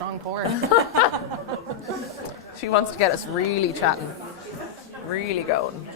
strong pour. She wants to get us really chatting, really going.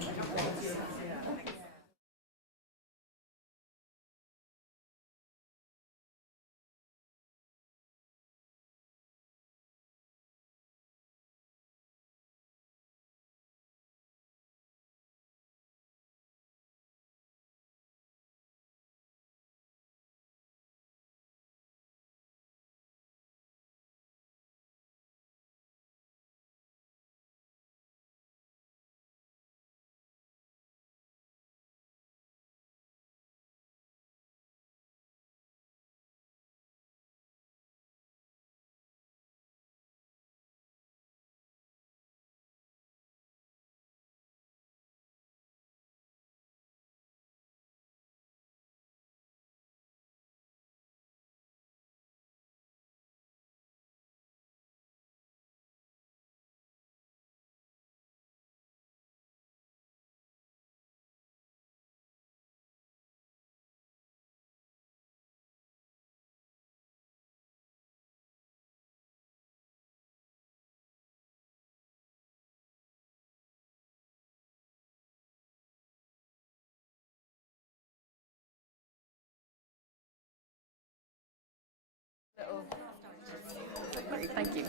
Thank you.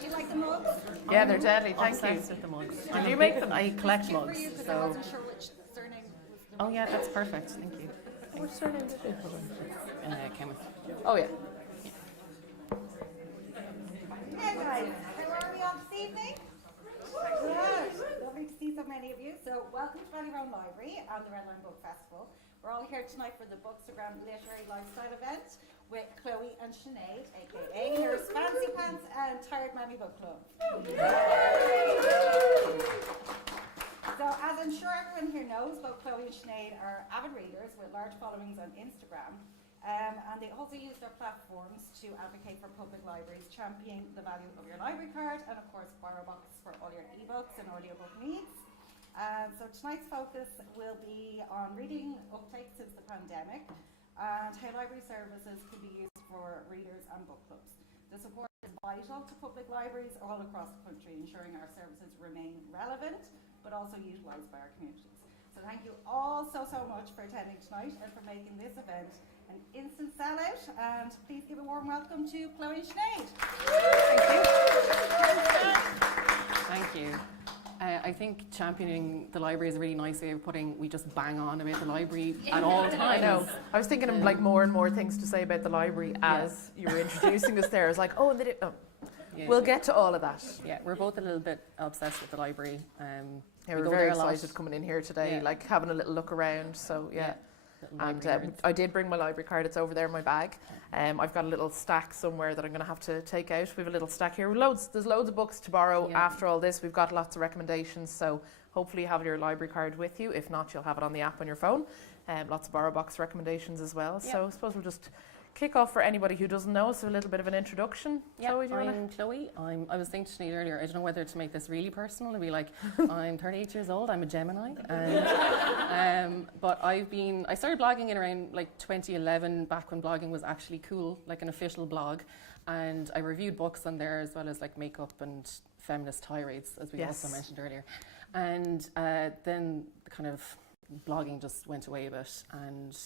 Do you like the mugs? Yeah, they're deadly. Thank you. Obsessed with the mugs. Did you make them? I collect mugs. Because I So. wasn't sure which surname was the Oh yeah, that's perfect. Thank you. What surname did you put Cowman. Oh, yeah. Hey guys, how are we on this evening? Good. Lovely to see so many of you. So welcome to Ballyroan Library and the Red Line Book Festival. We're all here tonight for the Bookstagram Literary Lifestyle event with Chloe and Sinead, aka Nurse Fancy Pants and Tired Mammy Book Club. So as I'm sure everyone here knows, both Chloe and Sinead are avid readers with large followings on Instagram. And they also use their platforms to advocate for public libraries, championing the value of your library card, and of course Borrowbox for all your ebooks and audiobook needs. So tonight's focus will be on reading uptake since the pandemic and how library services can be used for readers and book clubs. The support is vital to public libraries all across the country, ensuring our services remain relevant but also utilised by our communities. So thank you all so much for attending tonight and for making this event an instant sellout, and please give a warm welcome to Chloe and Sinead. Thank you. I think championing the library is a really nice way of putting we just bang on about the library at all times. I know. I was thinking of like more and more things to say about the library as you were introducing us there. I was like, oh, and they did, Yeah. we'll get to all of that. Yeah, we're both a little bit obsessed with the library. Yeah, we we're go very there a lot. excited coming in here today, Yeah. like having a little look around. So yeah. Little And library nerds. I did bring my library card. It's over there in my bag. I've got a little stack somewhere that I'm going to have to take out. We have a little stack here. There's loads of books to borrow after all this. We've got lots of recommendations. So hopefully you have your library card with you. If not, you'll have it on the app on your phone. Lots of Borrowbox recommendations as well. So I suppose we'll just kick off for anybody who doesn't know us, a little bit of an introduction. Yeah, Chloe, do you I'm wanna? Chloe. I was thinking to Sinead earlier, I don't know whether to make this really personal and be like, I'm 38 years old, I'm a Gemini. But I started blogging in around like 2011, back when blogging was actually cool, like an official blog. And I reviewed books on there as well as like makeup and feminist tirades, as we also mentioned earlier. And then the kind of blogging just went away a bit, and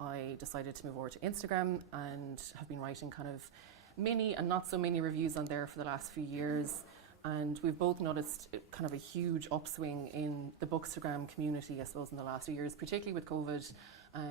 I decided to move over to Instagram and have been writing kind of mini and not so many reviews on there for the last few years. And we've both noticed kind of a huge upswing in the Bookstagram community, I suppose, in the last few years, particularly with COVID.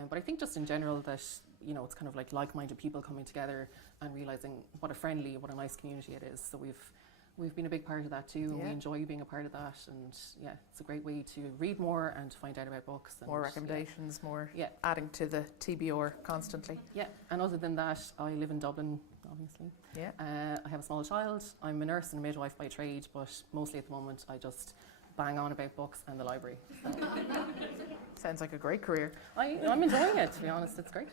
But I think just in general that, you know, it's kind of like like-minded people coming together and realising what a nice community it is. So we've been a big part of that too, and we enjoy being a part of that, and yeah, it's a great way to read more and to find out about books. And More recommendations, more adding to the TBR constantly. Yeah, and other than that, I live in Dublin, obviously. Yeah. I have a small child. I'm a nurse and a midwife by trade, but mostly at the moment I just bang on about books and the library. So. Sounds like a great career. I'm enjoying it, to be honest, it's great.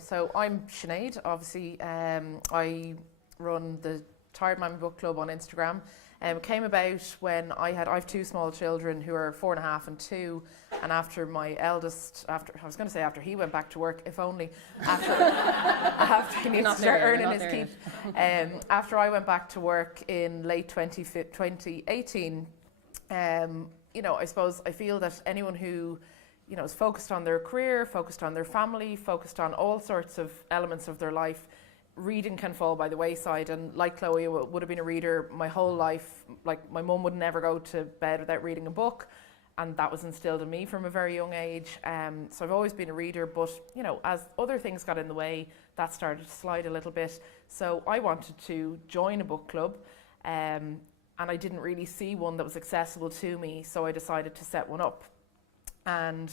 So I'm Sinead, obviously. I run the Tired Mammy Book Club on Instagram. It came about when I have 2 small children who are 4.5 and 2, and after my eldest, after he went back to work, if only, after he needs to start earning his keep. After I went back to work in late 2018, I suppose I feel that anyone who is focused on their career, focused on their family, focused on all sorts of elements of their life, reading can fall by the wayside. And like Chloe, I would have been a reader my whole life. Like, my mum would never go to bed without reading a book, and that was instilled in me from a very young age. So I've always been a reader, but as other things got in the way, that started to slide a little bit. So I wanted to join a book club, and I didn't really see one that was accessible to me, so I decided to set one up. And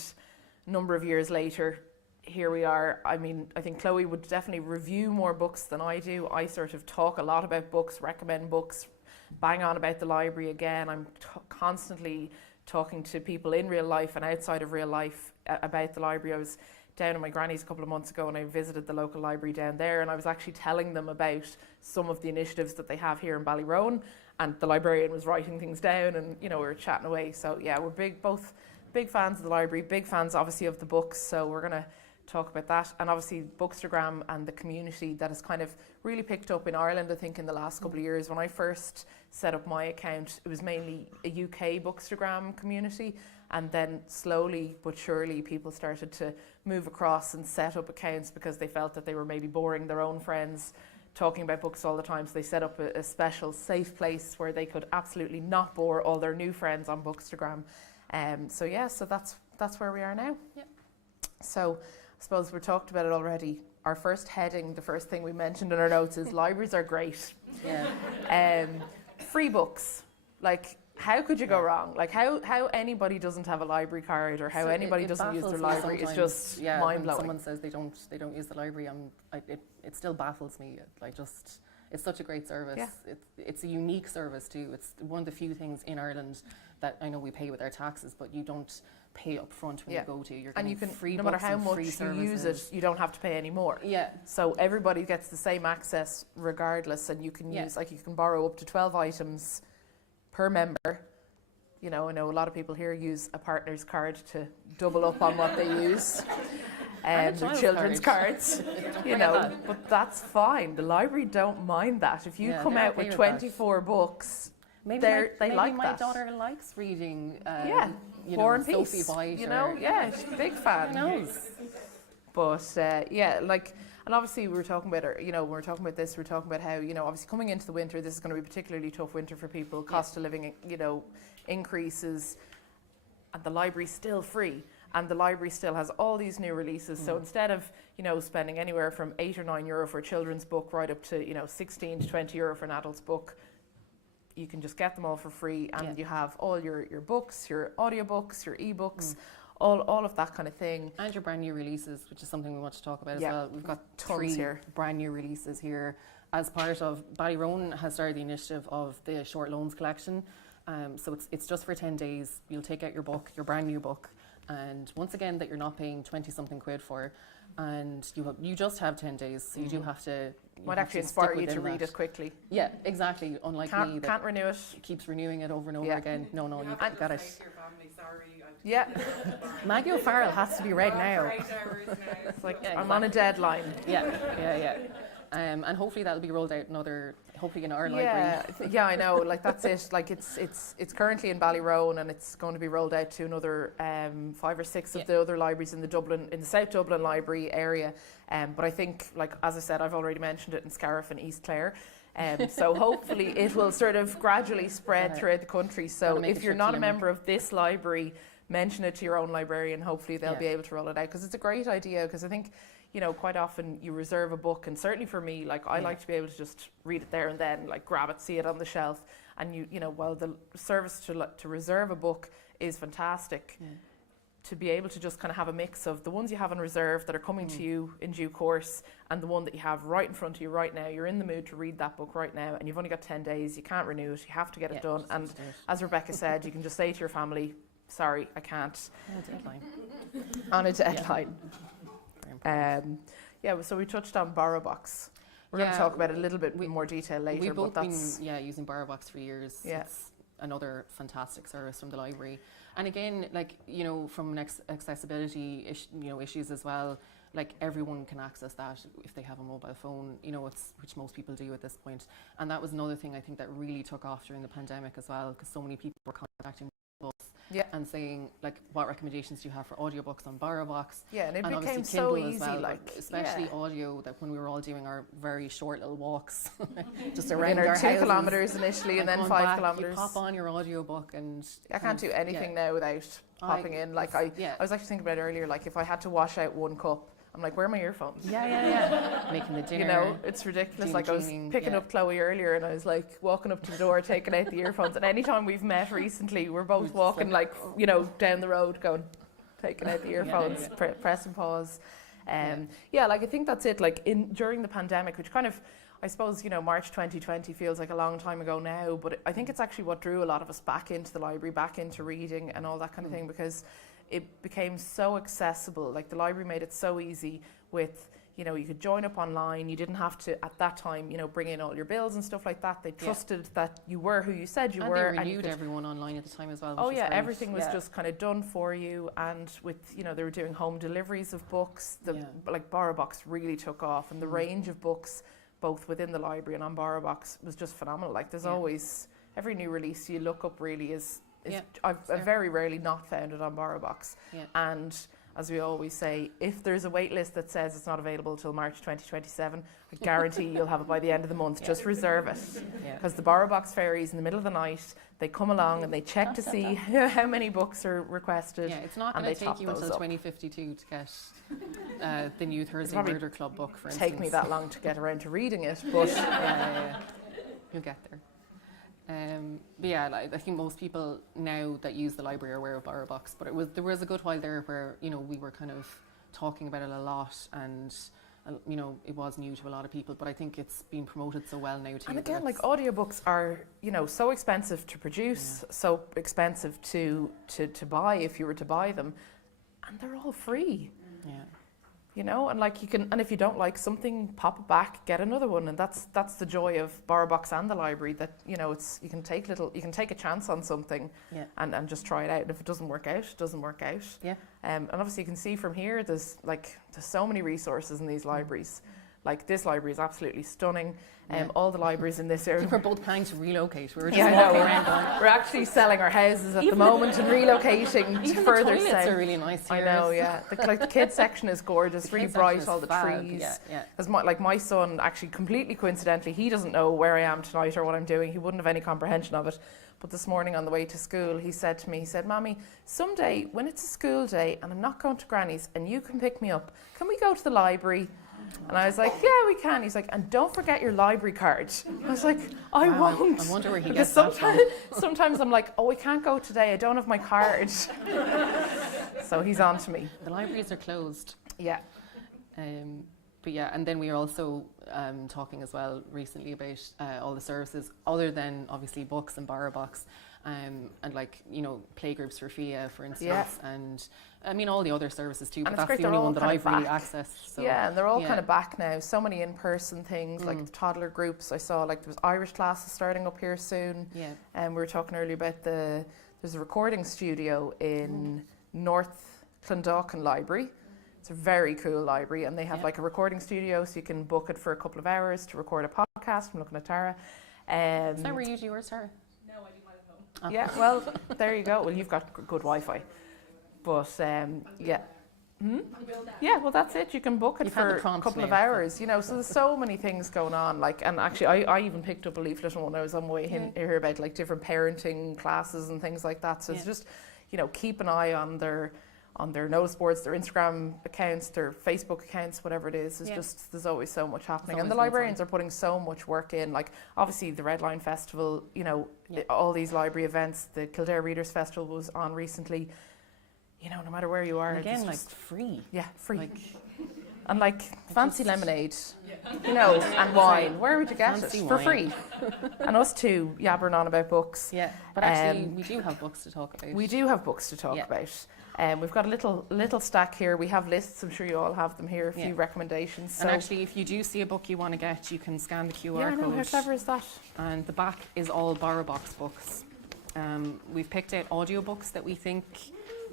a number of years later, here we are. I mean, I think Chloe would definitely review more books than I do. I sort of talk a lot about books, recommend books, bang on about the library again. I'm constantly talking to people in real life and outside of real life about the library. I was down at my granny's a couple of months ago, and I visited the local library down there, and I was actually telling them about some of the initiatives that they have here in Ballyroan, and the librarian was writing things down, and we were chatting away. So yeah, we're both big fans of the library, big fans obviously of the books, so we're going to talk about that. And obviously Bookstagram and the community that has kind of really picked up in Ireland, I think, in the last couple of years. When I first set up my account, it was mainly a UK Bookstagram community, and then slowly but surely people started to move across and set up accounts because they felt that they were maybe boring their own friends talking about books all the time. So they set up a special safe place where they could absolutely not bore all their new friends on Bookstagram. So that's where we are now. Yeah. So I suppose we talked about it already. Our first heading, the first thing we mentioned in our notes is libraries are great. Yeah. Free books. Like, how could you go wrong? Like, how anybody doesn't have a library card, or how anybody doesn't use their library is just mind blowing. When someone says they don't use the library, it still baffles me. It's such a great service. Yeah. It's a unique service too. It's one of the few things in Ireland that I know we pay with our taxes, but you don't pay up front when you go to. You're getting free no books matter how and much free you services. use it, you don't have to pay any more. Yeah. So everybody gets the same access regardless, and you can use, like, you can borrow up to 12 items per member. I know a lot of people here use a partner's card to double up on what they use. Their children's cards, but that's fine. The library don't mind that. If you come out with 24 books, maybe they like my that. daughter likes reading. War and Sophie Peace. White. She's a big fan. Who knows? But and obviously we were talking about we're talking about how obviously coming into the winter, this is going to be a particularly tough winter for people. Cost of living, increases, and the library's still free. And the library still has all these new releases. So instead of, spending anywhere from €8 or €9 for a children's book right up to, €16 to €20 for an adult's book, you can just get them all for free. And you have all your books, your audiobooks, your ebooks, all of that kind of thing. And your brand new releases, which is something we want to talk about as well. We've got tons 3 here. brand new releases here as part of Ballyroan has started the initiative of the short loans collection. So it's just for 10 days. You'll take out your book, your brand new book. And once again, that you're not paying 20-something quid for, and you just have 10 days, so you do have to. Might actually inspire you to read it quickly. Yeah, exactly. Unlike me, that can't renew it. Keeps renewing it over and over again. No, you got it. Your family, sorry. Yeah, Maggie O'Farrell has to be read now. it's like I'm on a deadline. Yeah. And hopefully that'll be rolled out hopefully in our library. Yeah, I know. Like, that's it. Like, it's currently in Ballyroan, and it's going to be rolled out to another 5 or 6 of the other libraries in the South Dublin library area. But I think, like, as I said, I've already mentioned it in Scariff and East Clare. So hopefully it will sort of gradually spread throughout the country. So if you're not a member of this library, mention it to your own librarian. Hopefully they'll be able to roll it out, because it's a great idea. Because I think, quite often you reserve a book, and certainly for me, like, I like to be able to just read it there and then, like, grab it, see it on the shelf. And while the service to reserve a book is fantastic, to be able to just kind of have a mix of the ones you have on reserve that are coming to you in due course, and the one that you have right in front of you right now. You're in the mood to read that book right now, and you've only got 10 days. You can't renew it. You have to get it done. And as Rebecca said, you can just say to your family, sorry, I can't. On a deadline. So we touched on Borrowbox. We're going to talk about it a little bit more detail later. We've both but that's been using Borrowbox for years. Yeah. It's another fantastic service from the library. And again, like, you know, from an accessibility issues as well, like everyone can access that if they have a mobile phone, you know, which most people do at this point. And that was another thing I think that really took off during the pandemic as well, because so many people were contacting us and saying, like, what recommendations do you have for audiobooks on Borrowbox? Yeah, and it and became obviously so Kindle easy, as well, like, especially audio, that when we were all doing our very short little walks just around within our our 2 houses, kilometres initially and then going 5 back, kilometres. You pop on your audiobook and I can't do anything now without popping in. Like I was actually thinking about it earlier, like if I had to wash out 1 cup, I'm like, where are my earphones? Making the dinner. You know, it's ridiculous. Like I was picking up Chloe earlier and I was like walking up to the door, taking out the earphones. And anytime we've met recently, we're both walking like, you know, down the road going, taking out the earphones, press and pause. Like I think that's it. Like during the pandemic, which kind of, I suppose, you know, March 2020 feels like a long time ago now, but I think it's actually what drew a lot of us back into the library, back into reading and all that kind of thing, because it became so accessible. Like the library made it so easy with, you know, you could join up online. You didn't have to, at that time, you know, bring in all your bills and stuff like that. They trusted that you were who you said you were. And they renewed everyone online at the time as well. Oh yeah, everything was just kind of done for you. And with, you know, they were doing home deliveries of books. Like Borrowbox really took off, and the range of books, both within the library and on Borrowbox, was just phenomenal. Like there's always, every new release you look up really is I've very rarely not found it on Borrowbox. And as we always say, if there's a wait list that says it's not available until March 2027, I guarantee you'll have it by the end of the month. Just reserve it. Because the Borrowbox fairies in the middle of the night, they come along and they check to see how many books are requested. Yeah, it's not going to take you until 2052 to get the new Thursday Murder Club book, for instance. Take me that long to get around to reading it, but you'll get there. Like, I think most people now that use the library are aware of Borrowbox, but there was a good while there where, you know, we were kind of talking about it a lot, and you know, it was new to a lot of people, but I think it's been promoted so well now too. And again, like audiobooks are, you know, so expensive to produce, so expensive to buy if you were to buy them, and they're all free. You know, and like you can, and if you don't like something, pop it back, get another one, and that's the joy of Borrowbox and the library, that, you know, it's you can take a chance on something, and just try it out. And if it doesn't work out, it doesn't work out. And obviously you can see from here, there's so many resources in these libraries. Like this library is absolutely stunning. All the libraries in this area. We're both planning to relocate. We were just walking around going, we're actually selling our houses at the moment and relocating to further south. The toilets are really nice here. I know, the kids section is gorgeous, really bright, all the trees. As my son, actually completely coincidentally, he doesn't know where I am tonight or what I'm doing. He wouldn't have any comprehension of it. But this morning on the way to school, he said to me, Mommy, someday when it's a school day and I'm not going to Granny's and you can pick me up, can we go to the library? And I was like, yeah, we can. He's like, and don't forget your library card. I was like, I won't. I wonder where he gets that from. Sometimes I'm like, oh, we can't go today. I don't have my card. So he's on to me. The libraries are closed. Yeah. And then we were also talking as well recently about all the services other than obviously books and Borrowbox, and like, you know, playgroups for FIA, for instance, and I mean all the other services too, but that's the only one that I've really accessed. So, and they're all kind of back now. So many in-person things, like the toddler groups. I saw like there was Irish classes starting up here soon. And we were talking earlier about there's a recording studio in North Clondalkin Library. It's a very cool library, and they have like a recording studio, so you can book it for a couple of hours to record a podcast. I'm looking at Tara. Is that where you do yours, Tara? No, I do mine at home. Yeah, well, there you go. Well, you've got good Wi-Fi. But, yeah, well, that's it. You can book it for a couple of hours, you know. So there's so many things going on. Like, and actually, I even picked up a leaflet when I was on my way here about like different parenting classes and things like that. So it's just, you know, keep an eye on their notice boards, their Instagram accounts, their Facebook accounts, whatever it is. It's just, there's always so much happening. And the librarians are putting so much work in. Like, obviously, the Red Line Festival, you know, all these library events, the Kildare Readers Festival was on recently. You know, no matter where you are. And again, like, free. Yeah, free. And like fancy lemonade, you know, and wine. Where would you get it? For free. And us two yabbering on about books. Yeah, but actually we do have books to talk about. We do have books to talk about. We've got a little stack here. We have lists. I'm sure you all have them here. A few recommendations. So and actually, if you do see a book you want to get, you can scan the QR yeah, code. no, how clever is that? And the back is all Borrowbox books. We've picked out audiobooks that we think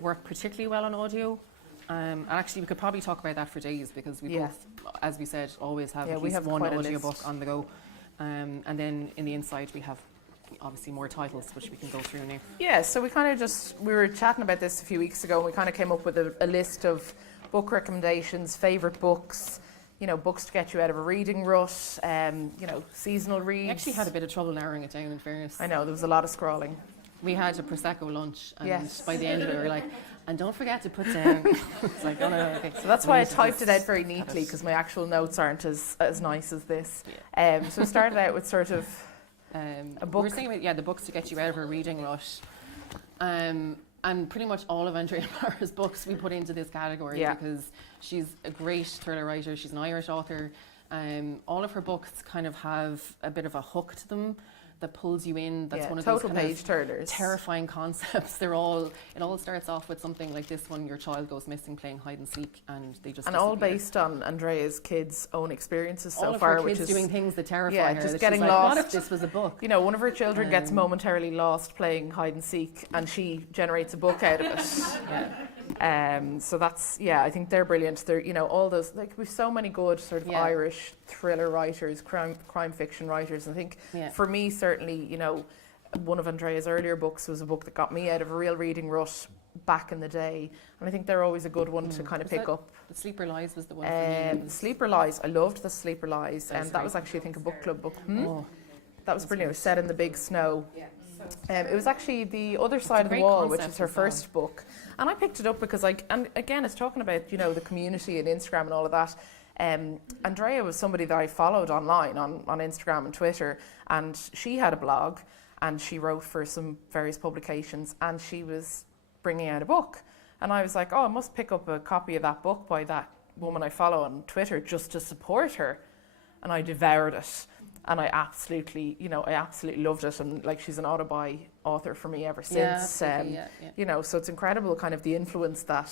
work particularly well on audio. And actually, we could probably talk about that for days because we both, as we said, always have at least one audiobook on the go. And then in the inside, we have obviously more titles which we can go through now. Yeah, so we were chatting about this a few weeks ago, and we kind of came up with a list of book recommendations, favourite books, books to get you out of a reading rut, seasonal reads. We actually had a bit of trouble narrowing it down, in fairness. I know, there was a lot of scrolling. We had a Prosecco lunch, and by the end of it we were like, and don't forget to put down. It's like, oh no, okay. So that's why I typed it out very neatly, because my actual notes aren't as nice as this. Yeah. So we started out with sort of a book. We were saying about, the books to get you out of a reading rut. And pretty much all of Andrea Barra's books we put into this category because she's a great thriller writer. She's an Irish author. All of her books kind of have a bit of a hook to them that pulls you in. That's one of those kind of turners. Terrifying concepts. It all starts off with something like this one: your child goes missing playing hide and seek, and they just disappear. All based on Andrea's kids' own experiences so all far, of her which kids is doing things that terrify her. Just getting like, lost. What if this was a book? One of her children gets momentarily lost playing hide and seek, and she generates a book out of it. So that's I think they're brilliant. They're all those, like, we've so many good sort of Irish thriller writers, crime fiction writers. And I think for me certainly, one of Andrea's earlier books was a book that got me out of a real reading rut back in the day, and I think they're always a good one to kind of pick up. The Sleeper Lies was the one for me. Sleeper Lies, I loved the Sleeper Lies, and that was actually I think a book club book. That was brilliant. It was set in the big snow. It was actually The Other Side of the Wall, which is her first book. And I picked it up because, and again, it's talking about, the community and Instagram and all of that. Andrea was somebody that I followed online on Instagram and Twitter, and she had a blog, and she wrote for some various publications, and she was bringing out a book. And I was like, I must pick up a copy of that book by that woman I follow on Twitter just to support her. And I devoured it. And I absolutely loved it, and like she's an autobi author for me ever since. So it's incredible, kind of the influence that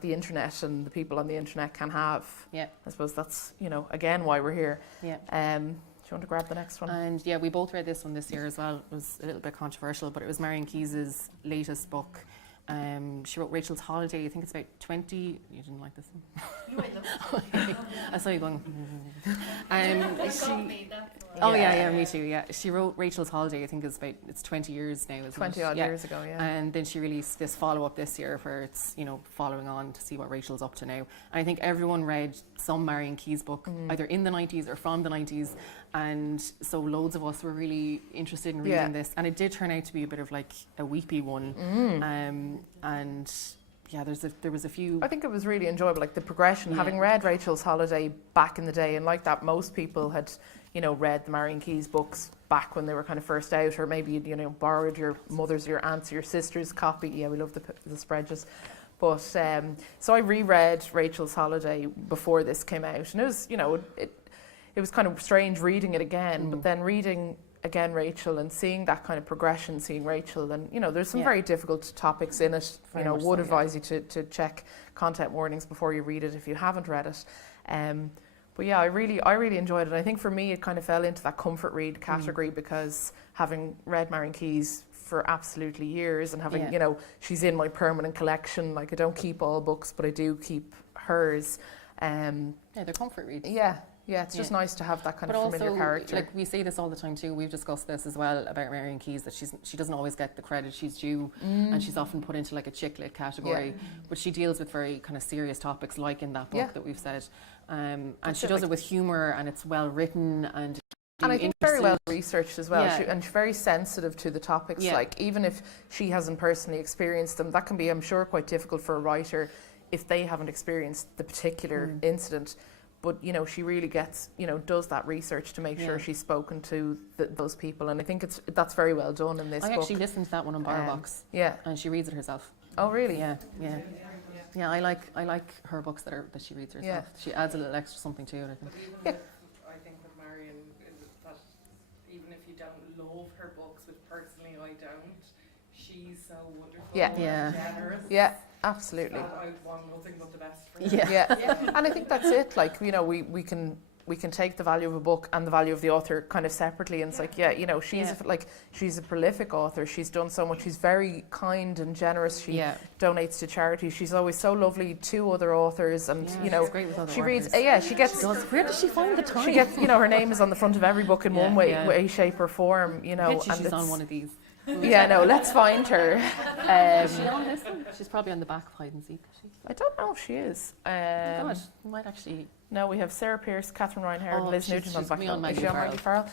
the internet and the people on the internet can have. Yeah, I suppose that's again why we're here. Yeah. Do you want to grab the next one? And we both read this one this year as well. It was a little bit controversial, but it was Marion Keyes's latest book. She wrote Rachel's Holiday. I think it's about 20. You didn't like this one? You read them. I saw you going. Me too. Yeah, she wrote Rachel's Holiday. I think it's 20 years now. 20 odd years ago. Yeah. And then she released this follow-up this year where it's following on to see what Rachel's up to now. And I think everyone read some Marion Keyes book either in the 90s or from the 90s, and so loads of us were really interested in reading this. And it did turn out to be a bit of like a weepy one. And there was a few. I think it was really enjoyable, like the progression. Having read Rachel's Holiday back in the day, and like that, most people had, read the Marion Keyes books back when they were kind of first out, or maybe borrowed your mother's, your aunt's, your sister's copy. Yeah, we love the spreads. But so I reread Rachel's Holiday before this came out, and it was, it was kind of strange reading it again, but then reading again Rachel and seeing that kind of progression, seeing Rachel, and there's some very difficult topics in it. Would advise you to check content warnings before you read it if you haven't read it. But I really enjoyed it. I think for me it kind of fell into that comfort read category because having read Marion Keyes for absolutely years and having she's in my permanent collection. Like I don't keep all books, but I do keep hers. They're comfort reads. Yeah, it's just nice to have that kind of familiar character. Like we say this all the time too. We've discussed this as well about Marion Keyes, that she doesn't always get the credit she's due, and she's often put into like a chick lit category. But she deals with very kind of serious topics, like in that book that we've said, and she does it with humour, and it's well written and I think very well researched as well. And she's very sensitive to the topics. Like even if she hasn't personally experienced them, that can be, I'm sure, quite difficult for a writer if they haven't experienced the particular incident. But she really gets does that research to make sure she's spoken to those people, and I think that's very well done in this book. I actually listened to that one on Borrowbox, and she reads it herself. Oh really? Yeah. I like her books that she reads herself. She adds a little extra something to it, I think. I think with Marion, that even if you don't love her books, which personally I don't, she's so wonderful. Yeah. And generous. Yeah, absolutely. That I want nothing but the best for her. Yeah. And I think that's it. Like, you know, we can take the value of a book and the value of the author kind of separately, and it's like, yeah, you know, she's a prolific author. She's done so much. She's very kind and generous. She donates to charity. She's always so lovely to other authors, and you know, great with other she reads. authors. She gets. Where does she find the time? She gets. You know, her name is on the front of every book in one way, shape, or form. You know, and she's on one of these. Yeah, no, let's find her. Is she on this one? She's probably on the back of hide and seek, is she? I don't know if she is. God, you might actually. No, we have Sarah Pearce, Catherine Reinhardt, Liz Nugent on the back. Me on Is she on Maggie Farrell?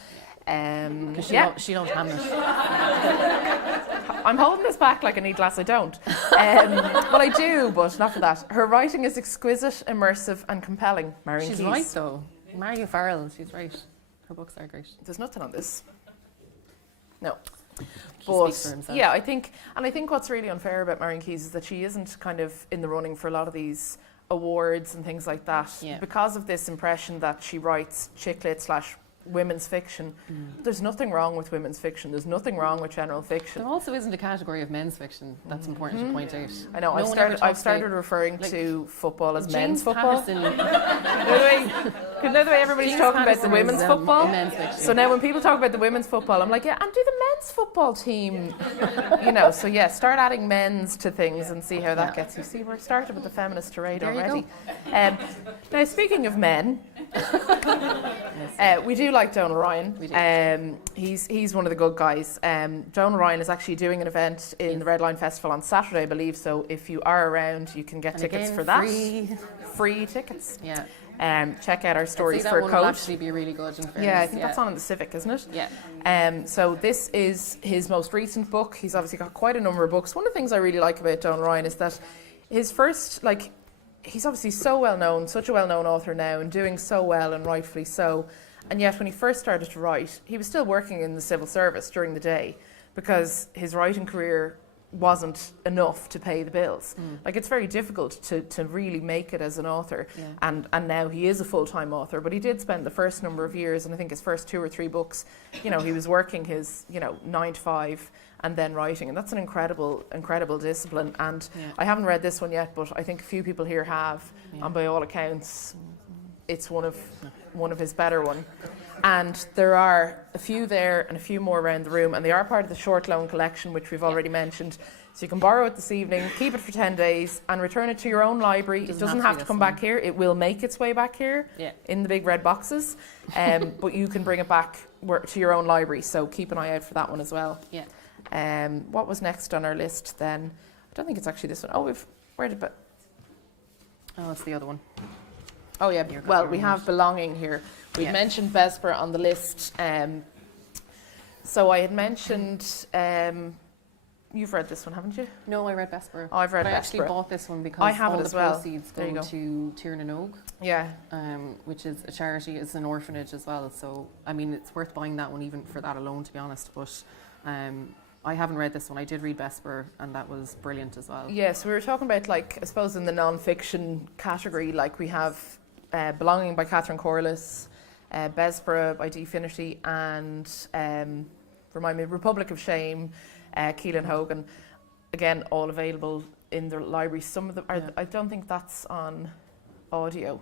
She don't Hamlet. I'm holding this back like I need glass. I don't. Well, I do, but not for that. Her writing is exquisite, immersive, and compelling. Marion She's Keyes. right though. Maggie Farrell, she's right. Her books are great. There's nothing on this. No. He speaks for himself. Yeah, I think what's really unfair about Marion Keyes is that she isn't kind of in the running for a lot of these awards and things like that because of this impression that she writes chick lit / women's fiction. There's nothing wrong with women's fiction. There's nothing wrong with general fiction. There also isn't a category of men's fiction. That's important to point out. I know. I've started referring to football as men's James football. Patterson, You know the way everybody's talking about the Patterson women's is, football? men's fiction. So now when people talk about the women's football, I'm like, yeah, and do the men's football team, you know, so yeah, start adding men's to things and see how that gets. You see, we're started with the feminist tirade There you already. Now, speaking of men, we do like Donal Ryan. We do. He's one of the good guys. Donal Ryan is actually doing an event in the Red Line Festival on Saturday, I believe, so if you are around, you can get tickets again, for that. Free tickets. Yeah. Check out our stories that for a one will code. actually be really good. In fairness. Yeah, I think that's on in the Civic, isn't it? Yeah. So this is his most recent book. He's obviously got quite a number of books. One of the things I really like about Donal Ryan is that his first, like, he's obviously so well known, such a well known author now, and doing so well, and rightfully so. And yet, when he first started to write, he was still working in the civil service during the day because his writing career wasn't enough to pay the bills. Like, it's very difficult to really make it as an author. And now he is a full-time author, but he did spend the first number of years, and I think his first 2 or 3 books, you know, he was working his, 9 to 5 and then writing, and that's an incredible discipline. And I haven't read this one yet, but I think a few people here have, and by all accounts it's one of his better ones. And there are a few there and a few more around the room, and they are part of the short loan collection, which we've already mentioned. So you can borrow it this evening, keep it for 10 days, and return it to your own library. It doesn't have to come back here. It will make its way back here in the big red boxes, but you can bring it back to your own library. So keep an eye out for that one as well. Yeah. What was next on our list then? I don't think it's actually this one. Oh, it's the other one. Oh yeah, well, we have Belonging here. We've mentioned Vesper on the list. So I had mentioned, you've read this one, haven't you? No, I read Vesper. Oh, I've read But Vesper. I actually bought this one because I have all it the as well. proceeds There you go go. to Tiernan Oak, Yeah. which is a charity. It's an orphanage as well. So, I mean, it's worth buying that one even for that alone, to be honest. But I haven't read this one. I did read Vesper, and that was brilliant as well. Yes, we were talking about, like, I suppose in the non-fiction category, like we have Belonging by Catherine Corliss, Bessborough by Dee Finnerty, and remind me, Republic of Shame, Keelan Hogan. Again, all available in the library. Some of them are, I don't think that's on audio.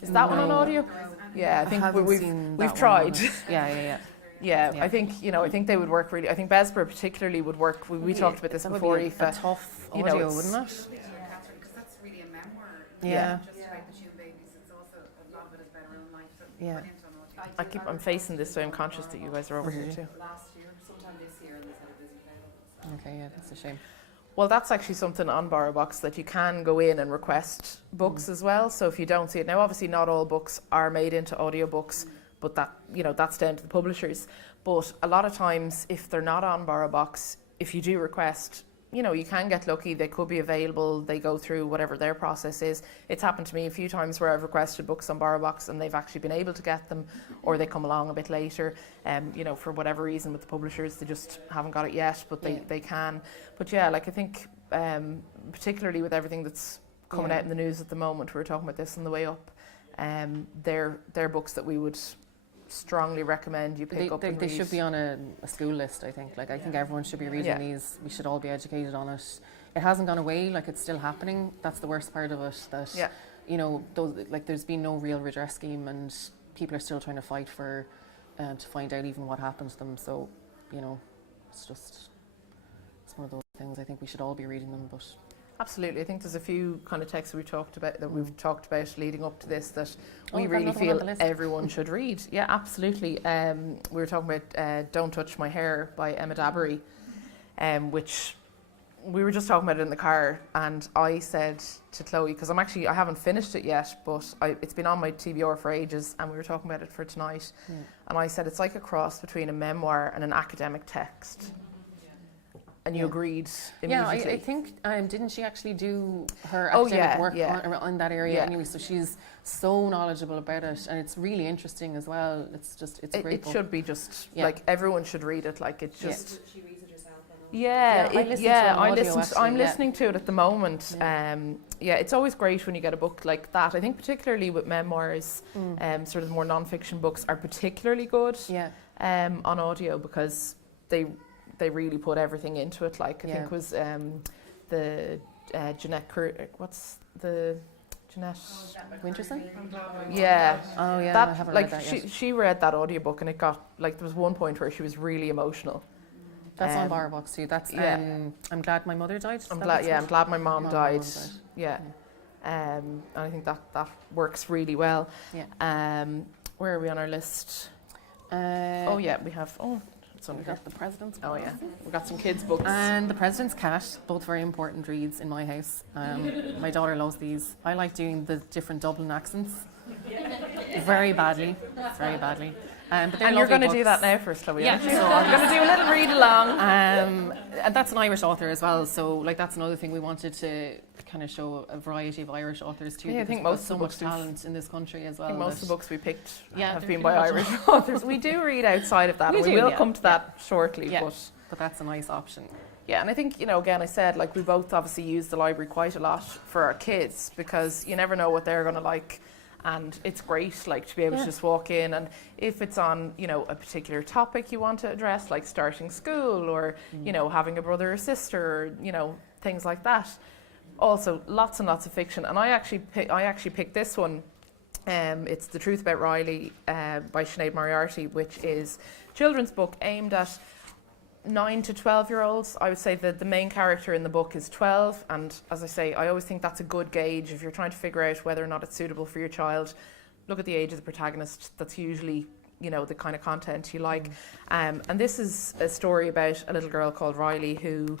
Is that one on audio? Yeah, I think we've tried. Yeah. I think I think they would work really. I think Bessborough particularly would work. We talked about this before. A tough audio, wouldn't it? Because that's really a memoir. Yeah. Just about the two babies. It's also a lot of it is about her own life. So Yeah. brilliant on audio. I'm facing this way. I'm conscious that you guys are over here too. Last year, sometime this year, and they said it was available. Okay, yeah, that's a shame. Well, that's actually something on Borrowbox that you can go in and request books as well. So if you don't see it now, obviously not all books are made into audiobooks, but that's down to the publishers. But a lot of times, if they're not on Borrowbox, if you do request, you can get lucky. They could be available. They go through whatever their process is. It's happened to me a few times where I've requested books on Borrowbox and they've actually been able to get them, or they come along a bit later. For whatever reason with the publishers, they just haven't got it yet, but they can. But yeah, like I think, particularly with everything that's coming out in the news at the moment, we were talking about this on the way up. They're books that we would strongly recommend you pick up and They read. should be on a school list, I think. Like, I think everyone should be reading Yeah. these. We should all be educated on it. It hasn't gone away, like, it's still happening. That's the worst part of it, that, Yeah. you know, there's been no real redress scheme, and people are still trying to fight for, to find out even what happened to them. So, you know, it's one of those things. I think we should all be reading them, but... Absolutely. I think there's a few kind of texts we've talked about leading up to this that we we've got really another one on feel the list. everyone should read. Yeah, absolutely. We were talking about Don't Touch My Hair by Emma Dabbery, which we were just talking about it in the car, and I said to Chloe, because I haven't finished it yet, but it's been on my TBR for ages, and we were talking about it for tonight, and I said it's like a cross between a memoir and an academic text. And you agreed immediately. Yeah, I think, didn't she actually do her Oh, academic yeah, work yeah. on that area Yeah. anyway? So she's so knowledgeable about it, and it's really interesting as well. It's a great It book. should be just Yeah. like everyone should read it. Like it's just She reads it herself. yeah, I listened to it on audio, I'm actually, listening to it at the moment. Yeah, it's always great when you get a book like that. I think particularly with memoirs, sort of more non-fiction books are particularly good Yeah. on audio because they really put everything into it. Like I think it was the Jeanette what's the Jeanette Winterson? yeah. Oh yeah, I That haven't like read that yet. she read that audiobook and it got like there was one point where she was really emotional. That's on Borrowbox too. That's I'm glad my mother died. I'm glad my mom died. Yeah. Yeah. And I think that works really well. Yeah. Where are we on our list? Oh We have it's on we here. got the President's Oh Book. yeah, we got some kids books. And The President's Cat, both very important reads in my house. My daughter loves these. I like doing the different Dublin accents. Very badly. But they're And you're lovely going to do books. that now for us, Chloe. Yeah, aren't you? so I'm going to do a little read along. And that's an Irish author as well, so like that's another thing we wanted to kind of show a variety of Irish authors too. Yeah, I because think there's most of so the much books we've- talent in this country as well. I think most of that- the books we picked Yeah, have they're been by pretty Irish much authors. We do read outside of that. We and do, we will yeah, come to that shortly. Yeah. But that's a nice option. yeah, and I think, again, I said, like, we both obviously use the library quite a lot for our kids because you never know what they're going to like. And it's great, like, to be able to just walk in and if it's on, a particular topic you want to address, like starting school or, having a brother or sister or, things like that. Also, lots and lots of fiction. And I actually picked this one. It's The Truth About Riley by Sinead Moriarty, which is a children's book aimed at 9 to 12-year-olds. I would say that the main character in the book is 12, and as I say, I always think that's a good gauge if you're trying to figure out whether or not it's suitable for your child. Look at the age of the protagonist. That's usually, the kind of content you like. And this is a story about a little girl called Riley who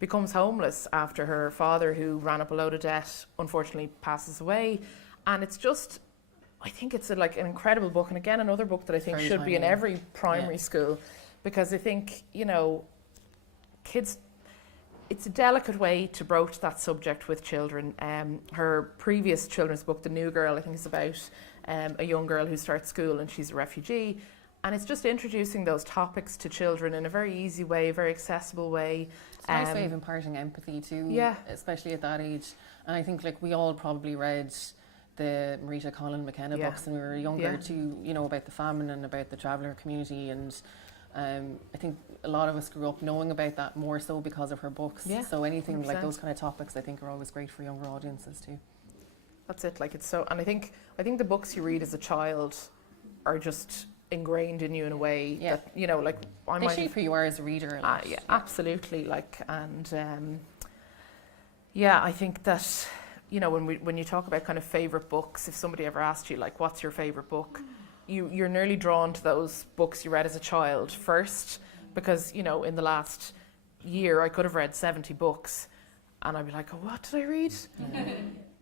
becomes homeless after her father, who ran up a load of debt, unfortunately passes away. And it's just, I think it's an incredible book, and again, another book that I think Very should be in timely. every primary school. Because I think, kids, it's a delicate way to broach that subject with children. Her previous children's book, The New Girl, I think is about a young girl who starts school and she's a refugee. And it's just introducing those topics to children in a very easy way, very accessible way. It's a nice way of imparting empathy too, Yeah. especially at that age. And I think we all probably read the Marita Colin McKenna books when we were younger too, about the famine and about the traveller community. And I think a lot of us grew up knowing about that more so because of her books. Yeah, So anything 100%. like those kind of topics I think are always great for younger audiences too. That's it. It's so, and I think the books you read as a child are just ingrained in you in a way that, I They might shape who you are as a reader. yeah, absolutely. I think that, when you talk about kind of favourite books, if somebody ever asked you, what's your favourite book, you're nearly drawn to those books you read as a child first, because, in the last year I could have read 70 books and I'd be like, oh, what did I read?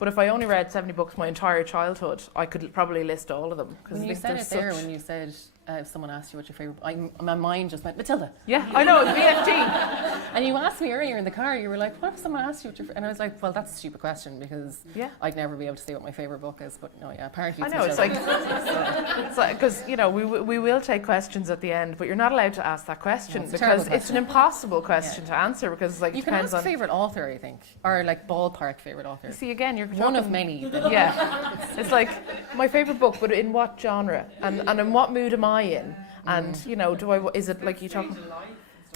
But if I only read 70 books my entire childhood, I could probably list all of them. When you said it there, when you said if someone asked you what your favourite, my mind just went, Matilda. Yeah, I know, it's BFG. And you asked me earlier in the car, you were like, what if someone asked you what your and I was like, well, that's a stupid question because I'd never be able to say what my favourite book is. But no, yeah, apparently it's it's like, because, you know, we will take questions at the end, but you're not allowed to ask that question because it's an impossible question to answer because, like, you can ask favourite author, I think, or like ballpark favourite author. You see, again, you're one of many. Yeah, it's like my favourite book, but in what genre and in what mood am I in? And you know, is it like you talking?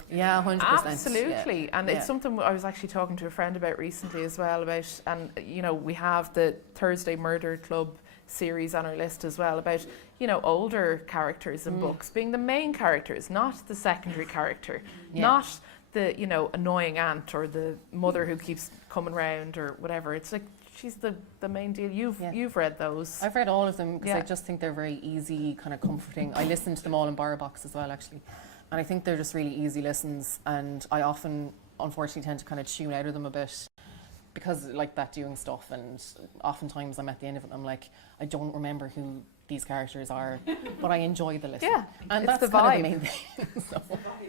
Yeah, 100%. Absolutely, yeah. And it's something I was actually talking to a friend about recently as well and you know, we have the Thursday Murder Club series on our list as well about, you know, older characters in books being the main characters, not the secondary character, not the, you know, annoying aunt or the mother who keeps coming round or whatever. It's like she's the main deal. You've read those. I've read all of them because I just think they're very easy, kind of comforting. I listened to them all in Borrowbox as well, actually. And I think they're just really easy listens, and I often, unfortunately, tend to kind of tune out of them a bit because like that doing stuff, and oftentimes I'm at the end of it and I'm like, I don't remember who these characters are, but I enjoy the listen. Yeah, and it's that's the kind vibe. of the main thing. So.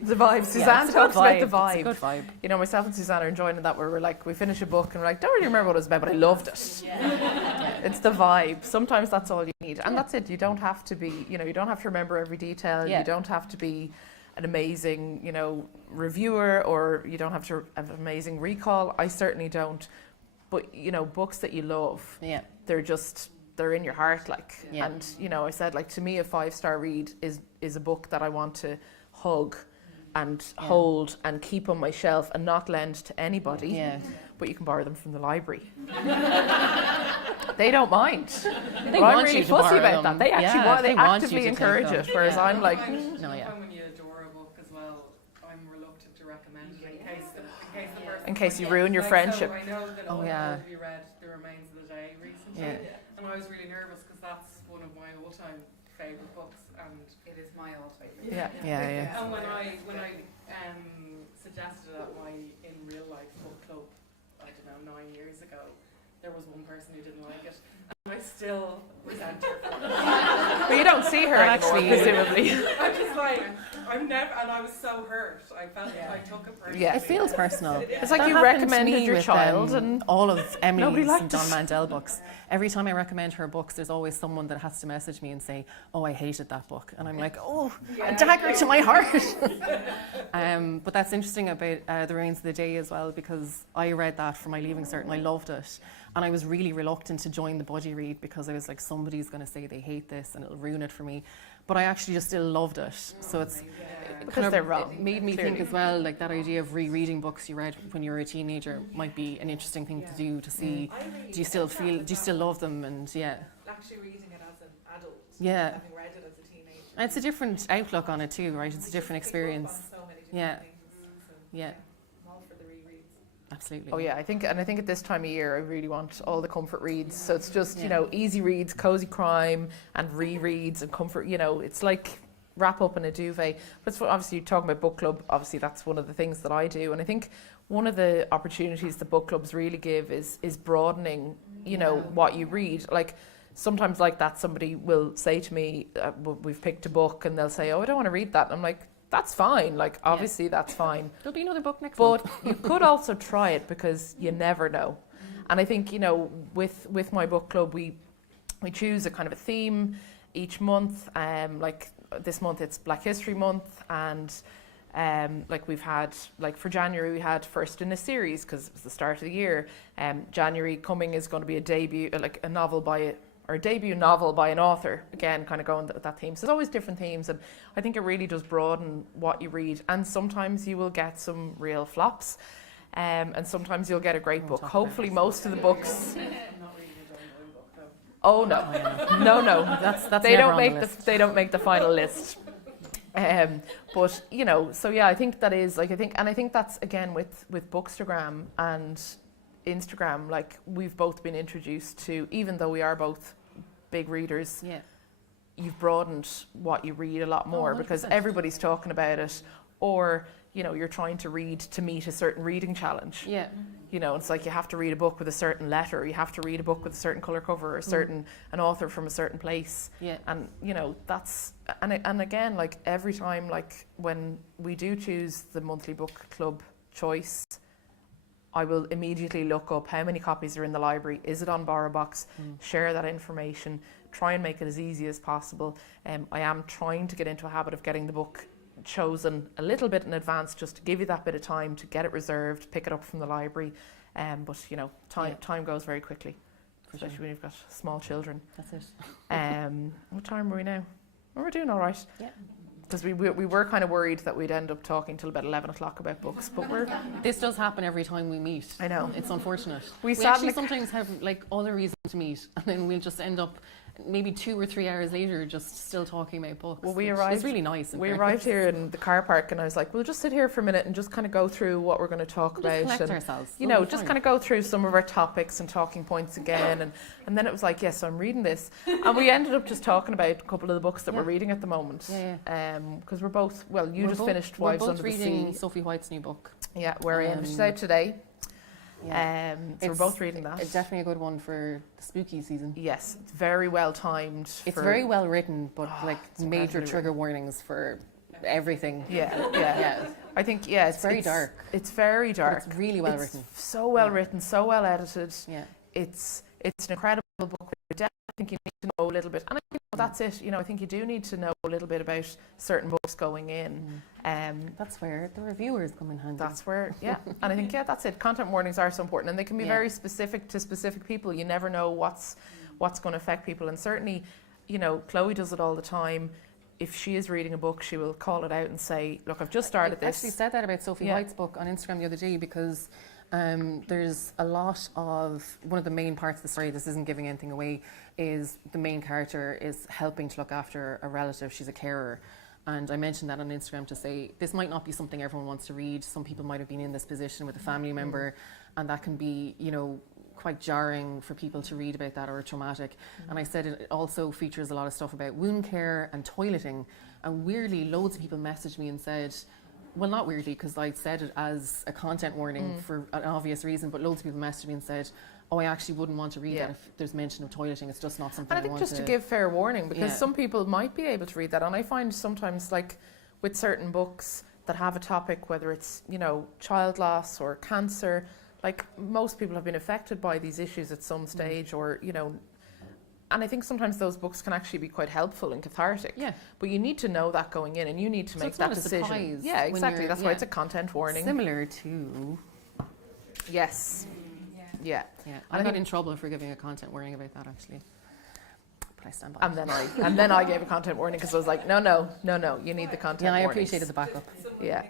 The vibe. Suzanne talks about the vibe. It's a good vibe. You know, myself and Suzanne are enjoying that where we're like, we finish a book and we're like, don't really remember what it was about, but I loved it. It's the vibe. Sometimes that's all you need. And that's it. You don't have to be, you know, you don't have to remember every detail. You don't have to be an amazing, you know, reviewer, or you don't have to have an amazing recall. I certainly don't. But, you know, books that you love, they're in your heart, like. And, you know, I said, like, to me, a 5-star read is a book that I want to hug and hold and keep on my shelf and not lend to anybody. Yeah. But you can borrow them from the library. They don't mind. They want I'm really you to fussy borrow about them. that. They actually Yeah, they want you actively to encourage take it, whereas I'm like, no, yeah. When you adore a book as well, I'm reluctant to recommend it in case the person in case you ruin your friendship. So I know that all of you read The Remains of the Day recently, and I was really nervous because that's one of my all-time favourite books, and It is my old favourite. Yeah. And when I suggested at my in real life book club, I don't know, 9 years ago, there was one person who didn't like it, and I still resent her for it. But you don't see her anymore, presumably. I'm just like, I'm never, and I was so hurt. I felt like I took it personally. Yeah. It feels personal. It's like That you happened to recommended me your with, child and all of Emily's liked and Don it. Mandel books. Every time I recommend her books, there's always someone that has to message me and say, oh, I hated that book. And I'm like, oh, a dagger to my heart. But that's interesting about The Remains of the Day as well, because I read that for my Leaving Cert and I loved it. And I was really reluctant to join the budgie read because I was like, somebody's going to say they hate this and it'll ruin it for me. But I actually just still loved it. So it's because they're wrong. It made me think as well, like that idea of rereading books you read when you were a teenager might be an interesting thing to do, to see, do you still love them? And Actually reading it as an adult, having read it as a teenager. and it's a different outlook on it too, right? It's a different experience. So many different things, Yeah, I'm all for the rereads. absolutely. Oh yeah, I think at this time of year, I really want all the comfort reads. So it's just, you know, easy reads, cozy crime, and rereads and comfort. You know, it's like wrap up in a duvet. But it's obviously, you're talking about book club. Obviously, that's one of the things that I do. And I think one of the opportunities the book clubs really give is broadening, you know, what you read. Like sometimes like that, somebody will say to me, we've picked a book, and they'll say, oh, I don't want to read that. And I'm like, that's fine. Like, obviously, that's fine. There'll be another book next But month. you could also try it because you never know. And I think, you know, with my book club, we choose a kind of a theme each month. Like this month, it's Black History Month, and like we've had, like for January, we had First in a Series because it was the start of the year. January coming is going to be a debut, like a novel or a debut novel by an author, again, kind of going with that theme. So there's always different themes, and I think it really does broaden what you read. And sometimes you will get some real flops, and sometimes you'll get a great book. Hopefully most of the books... I'm not reading a John Boyne book though. Oh no, no. That's They never don't on make the list. they don't make the final list. But you know, so yeah, I think that is like I think that's again with Bookstagram and Instagram. Like we've both been introduced to, even though we are both big readers. Yeah. You've broadened what you read a lot more because everybody's talking about it, or you know, you're trying to read to meet a certain reading challenge. Yeah. You know, it's like you have to read a book with a certain letter, or you have to read a book with a certain colour cover, or an author from a certain place. Yeah. And, you know, that's, and again, like every time, like when we do choose the monthly book club choice, I will immediately look up how many copies are in the library, is it on Borrowbox, share that information, try and make it as easy as possible. I am trying to get into a habit of getting the book chosen a little bit in advance, just to give you that bit of time to get it reserved, pick it up from the library. But you know, time goes very quickly, especially when you've got small children. That's it. What time are we now? Oh, we're doing all right. Yeah. Because we were kind of worried that we'd end up talking till about 11 o'clock about books, but we're... This does happen every time we meet. I know. It's unfortunate. We actually sometimes have like other reasons to meet, and then we'll just end up maybe 2 or 3 hours later just still talking about books. Well, we arrived... It's really nice. We arrived here in the car park, and I was like, we'll just sit here for a minute and just kind of go through what we're going to talk about. Just collect and, ourselves. you know, just kind of go through some of our topics and talking points again. And then it was like, yes, so I'm reading this. And we ended up just talking about a couple of the books that we're reading at the moment. Yeah. Because we're both, well, you just finished Wives Under the Sea. We're both reading Sophie White's new book. Yeah, we're in. She's out today. Yeah. So we're both reading that. It's definitely a good one for the spooky season. Yes, it's very well timed. It's very well written, but like major trigger warnings for everything. Yeah. I think, it's very dark. It's very dark. But it's really well written. So well written, so well edited. Yeah. It's an incredible book. I definitely think you need to know a little bit. And I think that's it. You know, I think you do need to know a little bit about certain books going in. That's where the reviewers come in handy. That's where, And I think, that's it. Content warnings are so important, and they can be very specific to specific people. You never know what's going to affect people. And certainly, you know, Chloe does it all the time. If she is reading a book, she will call it out and say, look, I've just started this. I actually said that about Sophie White's book on Instagram the other day, because there's a lot of, one of the main parts of the story, this isn't giving anything away, is the main character is helping to look after a relative. She's a carer. And I mentioned that on Instagram to say, this might not be something everyone wants to read. Some people might have been in this position with a family member, and that can be, you know, quite jarring for people to read about that, or traumatic. And I said it also features a lot of stuff about wound care and toileting. And weirdly, loads of people messaged me and said, well, not weirdly, because I said it as a content warning for an obvious reason, but loads of people messaged me and said, oh, I actually wouldn't want to read that if there's mention of toileting. It's just not something I want to... And I think just to give fair warning, because some people might be able to read that. And I find sometimes, like, with certain books that have a topic, whether it's, you know, child loss or cancer, like, most people have been affected by these issues at some stage, or, you know... And I think sometimes those books can actually be quite helpful and cathartic. Yeah. But you need to know that going in, and you need to make that decision. Yeah, exactly. That's why it's a content warning. Similar to... Yes. Yeah. I got in trouble for giving a content warning about that, actually. But I stand by it. And then I gave a content warning, because I was like, no, you need the content warning. Yeah, I appreciated the backup. Yeah.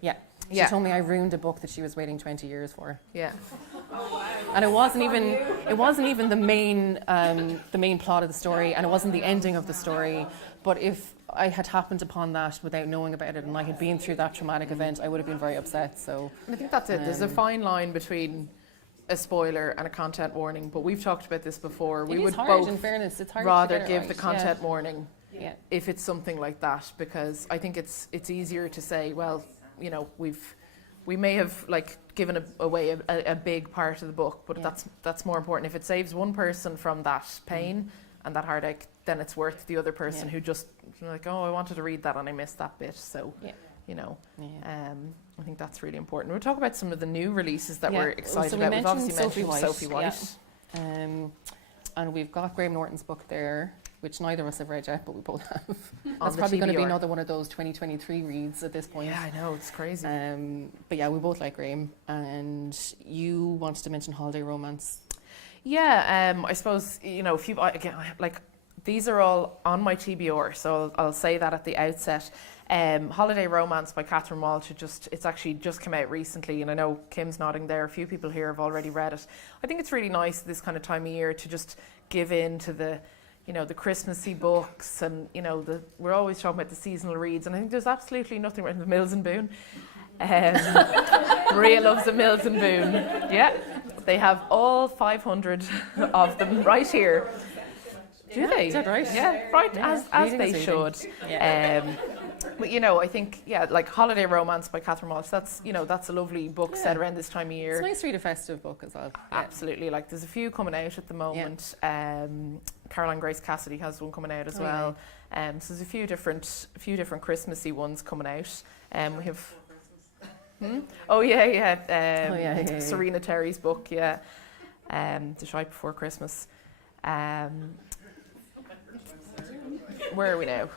Yeah. She told me I ruined a book that she was waiting 20 years for. Yeah. And it wasn't even the main plot of the story, and it wasn't the ending of the story. But if I had happened upon that without knowing about it, and I had been through that traumatic event, I would have been very upset. So I think that's it. There's a fine line between a spoiler and a content warning, but we've talked about this before. We would both, in fairness, it's hard rather to give the content warning if it's something like that, because I think it's easier to say, well, you know, we may have like given away a big part of the book, but that's more important. If it saves one person from that pain and that heartache, then it's worth the other person who just like, oh, I wanted to read that and I missed that bit. So, you know, I think that's really important. We'll talk about some of the new releases that we're excited about. We've obviously mentioned Sophie White. And we've got Graham Norton's book there, which neither of us have read yet, but we both have. That's probably going to be another one of those 2023 reads at this point. Yeah, I know, it's crazy. But yeah, we both like Graham. And you wanted to mention Holiday Romance. Yeah, I suppose, you know, these are all on my TBR, so I'll say that at the outset. Holiday Romance by Catherine Walsh, it's actually just come out recently, and I know Kim's nodding there. A few people here have already read it. I think it's really nice this kind of time of year to just give in to the, you know, the Christmassy books, and, you know, we're always talking about the seasonal reads, and I think there's absolutely nothing written with Mills and Boon. Maria loves the Mills and Boon. Yeah, they have all 500 of them right here. Do they? Is that right? Yeah, right, as they should. But I think like Holiday Romance by Catherine Walsh. That's that's a lovely book set around this time of year. It's nice to read a festive book as well. Absolutely. Like there's a few coming out at the moment. Caroline Grace Cassidy has one coming out as well. So there's a few different Christmassy ones coming out. We have. Serena Terry's book. The Shite Before Christmas. Where are we now?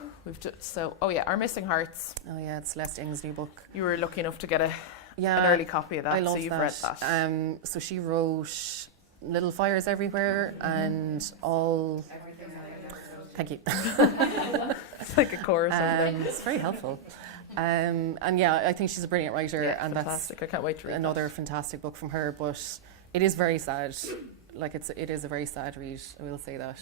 Our Missing Hearts. Oh yeah, it's Celeste Ng's new book. You were lucky enough to get an early copy of that, I love so you've that. read that. So she wrote Little Fires Everywhere and all. Thank you. It's like a chorus. It's very helpful. I think she's a brilliant writer, and fantastic. I can't wait to read another fantastic book from her. But it is very sad. Like it is a very sad read, I will say that.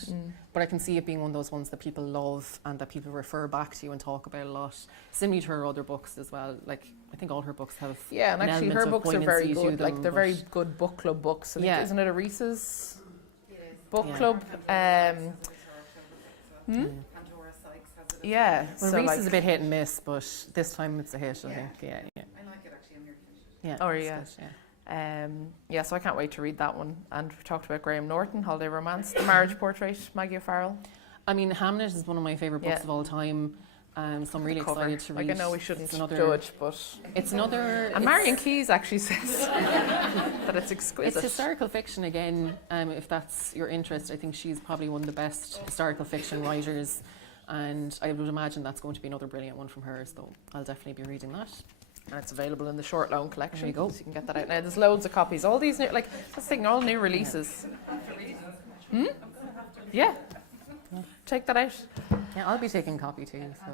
But I can see it being one of those ones that people love and that people refer back to and talk about a lot. Similarly to her other books as well. Like I think all her books have. Yeah, and actually her books are very good. Them, like they're very good book club books. I think, isn't it a Reese's book club? Yeah. Well, so Reese is a bit hit and miss, but this time it's a hit. I think. Yeah. I like it actually. I'm here to finish it. Yeah. Oh yeah. So I can't wait to read that one. And we talked about Graham Norton, Holiday Romance, The Marriage Portrait, Maggie O'Farrell. I mean, Hamnet is one of my favourite books of all time. So I'm really excited to read. Like I know we shouldn't judge, but it's another. And Marion Keyes actually says that it's exquisite. It's historical fiction again. If that's your interest, I think she's probably one of the best historical fiction writers, and I would imagine that's going to be another brilliant one from her. So I'll definitely be reading that. And it's available in the Short Loan collection. There you go. So you can get that out now. There's loads of copies. All these new, like that's the thing, all new releases. Yeah. Check that out. Yeah, I'll be taking copy too. So.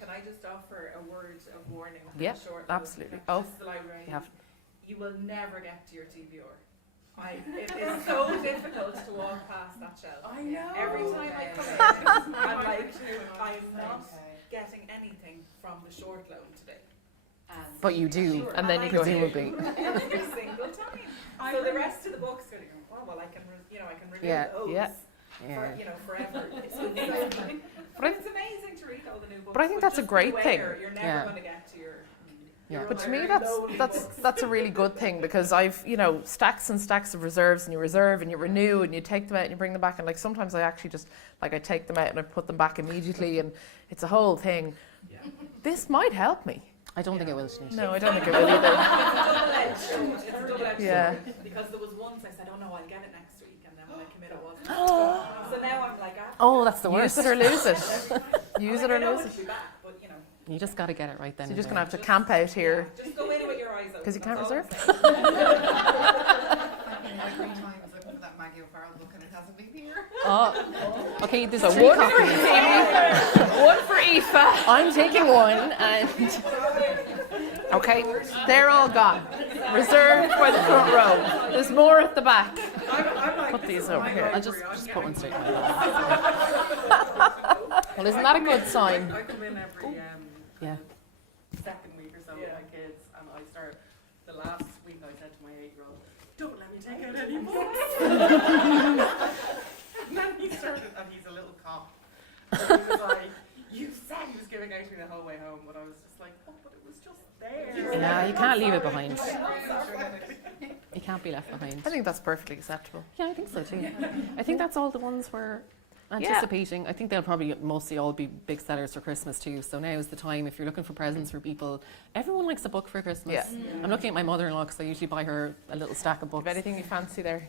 Can I just offer a word of warning? Yeah, short absolutely. Oh, the librarian. You will never get to your TBR. It is so difficult to walk past that shelf. I know. Every time I come in, I'm like, I'm not getting anything from the short loan today. But you do, and then you go presumably. Every single time. So the rest of the books going, oh well, I can review those. Forever. But it's amazing to read all the new books. But I think that's a great thing. You're never going to get to your. But to me, that's a really good thing because I've stacks and stacks of reserves, and you reserve and you renew and you take them out and you bring them back, and like sometimes I actually just I take them out and I put them back immediately, and it's a whole thing. Yeah. This might help me. I don't think it will, Sinead. No, I don't think it will either. It's a double-edged sword. Because there was once I said, oh no, I'll get it next week, and then when I commit it wasn't. So now I'm like, that's the worst. Use it or lose it. Use it or lose it. You just got to get it right then. So you're just going to have to camp out here. Just go in with your eyes open. Because you can't reserve. Like 3 times looking for that Maggie O'Farrell book and it hasn't been here. Oh, okay. There's so 3 one copies. One for Aoife. I'm taking one, and okay, they're all gone. Reserved for the front row. There's more at the back. Put these over here. I'll just put one straight in my mouth. Well, isn't that a good sign? I come in every second week or so with my kids, and I start the last week. I said to my 8-year-old, "Don't let me take out any books." And then he started, and he's a little cop. And he was like, "You said he was giving out to me the whole way home," but I was just like, "Oh, but it was just there." Yeah, you can't leave it behind. You can't be left behind. I think that's perfectly acceptable. Yeah, I think so too. I think that's all the ones we're anticipating. I think they'll probably mostly all be big sellers for Christmas too. So now is the time if you're looking for presents for people. Everyone likes a book for Christmas. Yeah. I'm looking at my mother-in-law because I usually buy her a little stack of books. Anything you fancy there?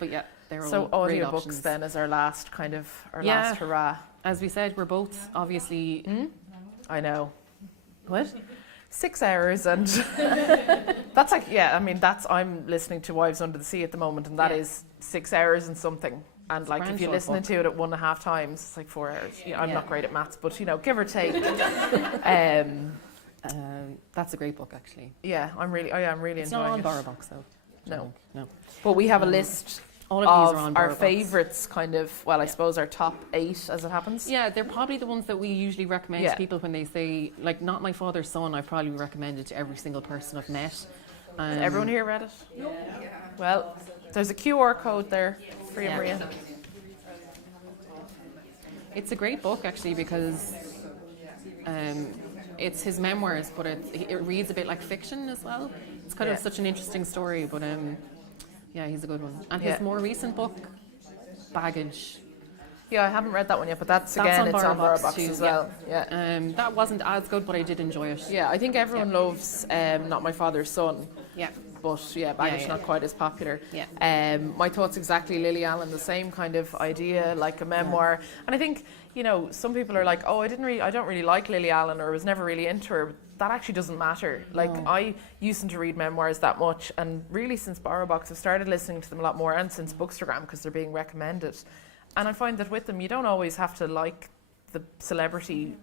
But yeah, they're all so great audiobooks options. then is our last last hurrah. As we said, we're both obviously. I know. What? 6 hours and that's like I'm listening to Wives Under the Sea at the moment, and that is 6 hours and something. And it's like if you're listening to it at 1.5 times, it's like 4 hours. I'm not great at maths, but give or take. That's a great book actually. Yeah, I'm really enjoying it. It's not on Borrowbox though. No. But we have a list. All of these are on our Borrowbox. favourites, I suppose our top 8 as it happens. Yeah, they're probably the ones that we usually recommend to people when they say, like, Not My Father's Son, I've probably recommended to every single person I've met. Everyone here read it? Yeah. Well, there's a QR code there for you, Maria. It's a great book actually because it's his memoirs, but it reads a bit like fiction as well. It's kind of such an interesting story, but yeah, he's a good one. And his more recent book, Baggage. Yeah, I haven't read that one yet, but it's on Borrowbox as well. Yeah. That wasn't as good, but I did enjoy it. Yeah, I think everyone loves Not My Father's Son. Yeah. But yeah, Baggage not quite as popular. Yeah. My thoughts exactly, Lily Allen, the same kind of idea, like a memoir. And I think, you know, some people are like, oh, I don't really like Lily Allen, or was never really into her. That actually doesn't matter. Like, I used to read memoirs that much, and really since Borrowbox, I've started listening to them a lot more, and since Bookstagram, because they're being recommended. And I find that with them, you don't always have to like the celebrity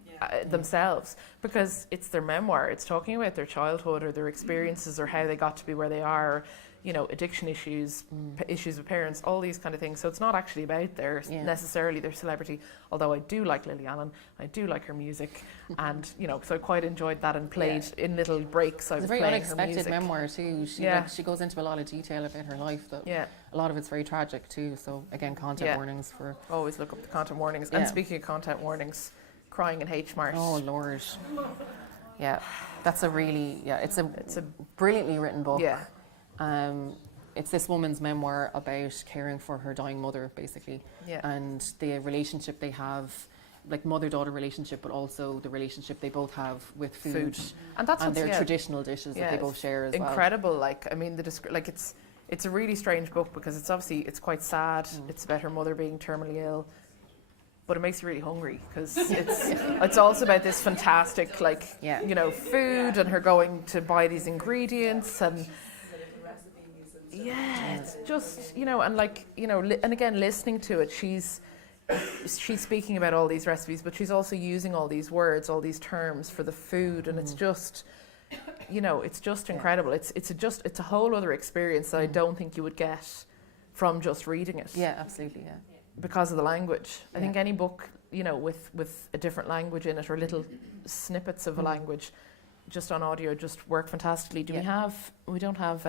themselves, because it's their memoir. It's talking about their childhood or their experiences or how they got to be where they are, or, you know, addiction issues, issues with parents, all these kind of things. So it's not actually about necessarily their celebrity, although I do like Lily Allen, I do like her music, and, you know, so I quite enjoyed that and played in little breaks. I was playing her music. It's a very unexpected memoir too. She goes into a lot of detail about her life. A lot of it's very tragic too. So again, content warnings for... Always look up the content warnings. And speaking of content warnings, crying in H-Mart. Oh Lord. Yeah, that's a really it's a brilliantly written book. Yeah. It's this woman's memoir about caring for her dying mother, basically, and the relationship they have, like mother-daughter relationship, but also the relationship they both have with food. And that's their traditional dishes that they both share as well. Incredible. Like, I mean, it's a really strange book because it's quite sad. It's about her mother being terminally ill, but it makes you really hungry because it's also about this fantastic, like, you know, food and her going to buy these ingredients and. Yeah, it's just, you know, and like, you know, and again, listening to it, she's speaking about all these recipes, but she's also using all these words, all these terms for the food, and it's just, you know, it's just incredible. It's a whole other experience that I don't think you would get from just reading it. Yeah, absolutely, yeah. Because of the language. I think any book, you know, with a different language in it or little snippets of a language, just on audio, just work fantastically. We don't have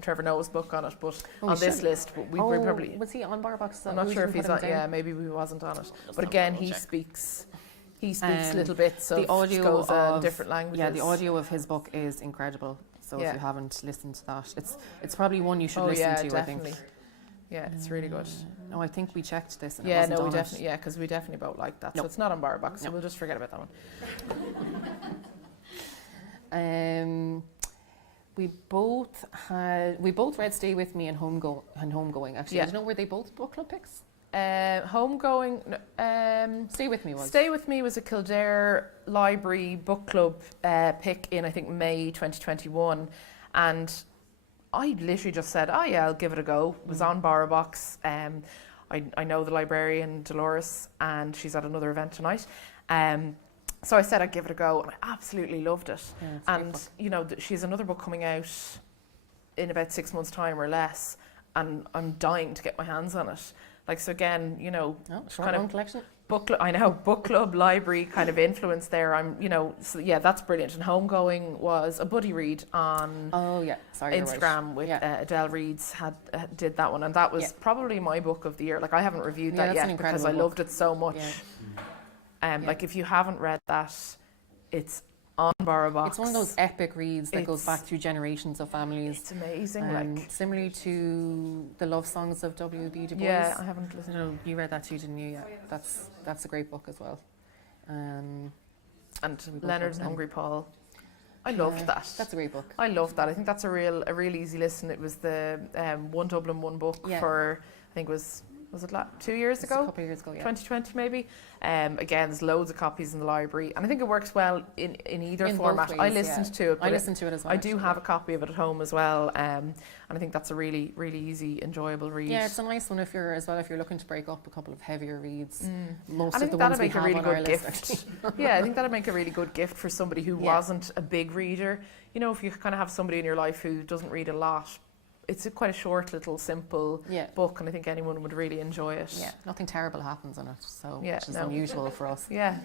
Trevor Noah's book on it, but on this list, we probably... Was he on Borrowbox? I'm not sure if he's on, maybe he wasn't on it. But again, he speaks little bits of different languages. Yeah, the audio of his book is incredible. So if you haven't listened to that, it's probably one you should listen to, definitely. I think. Yeah, it's really good. No, I think we checked this and it wasn't on it. Because we definitely both like that. So it's not on Borrowbox, so we'll just forget about that one. We both read Stay With Me and Homegoing. Actually, I don't know, were they both book club picks? Homegoing. Stay With Me was. Stay With Me was a Kildare Library book club pick in, I think, May 2021, and I literally just said, "Oh yeah, I'll give it a go." It was on Borrowbox. I know the librarian Dolores, and she's at another event tonight. So I said I'd give it a go, and I absolutely loved it. Yeah, and you know, she has another book coming out in about 6 months' time or less, and I'm dying to get my hands on it. Like, so again, you know, kind of collection. Book club, library kind of influence there. That's brilliant. And Homegoing was a buddy read on Instagram with Adele Reeds did that one, and that was probably my book of the year. Like, I haven't reviewed that yet because I loved it so much. Like, if you haven't read that, it's on Borrowbox. It's one of those epic reads that goes back through generations of families. It's amazing. Similarly to the love songs of W.B. Du Bois. Yeah, I haven't listened. No, you read that too, didn't you? Yeah, that's a great book as well. And Leonard and Hungry Paul. I loved that. That's a great book. I loved that. I think that's a real easy listen. It was the One Dublin One book for, I think was it 2 years ago? A couple of years ago, 2020 maybe. Again, there's loads of copies in the library, and I think it works well in either format. Ways, I listened to it. I listened to it as well. I do have a copy of it at home as well, and I think that's a really, really easy, enjoyable read. Yeah, it's a nice one if you're looking to break up a couple of heavier reads. Most of the ones we have on our list. Yeah, I think that'd make a really good gift for somebody who wasn't a big reader. You know, if you kind of have somebody in your life who doesn't read a lot, it's quite a short, little, simple book, and I think anyone would really enjoy it. Yeah, nothing terrible happens in it, so which is unusual for us. Yeah.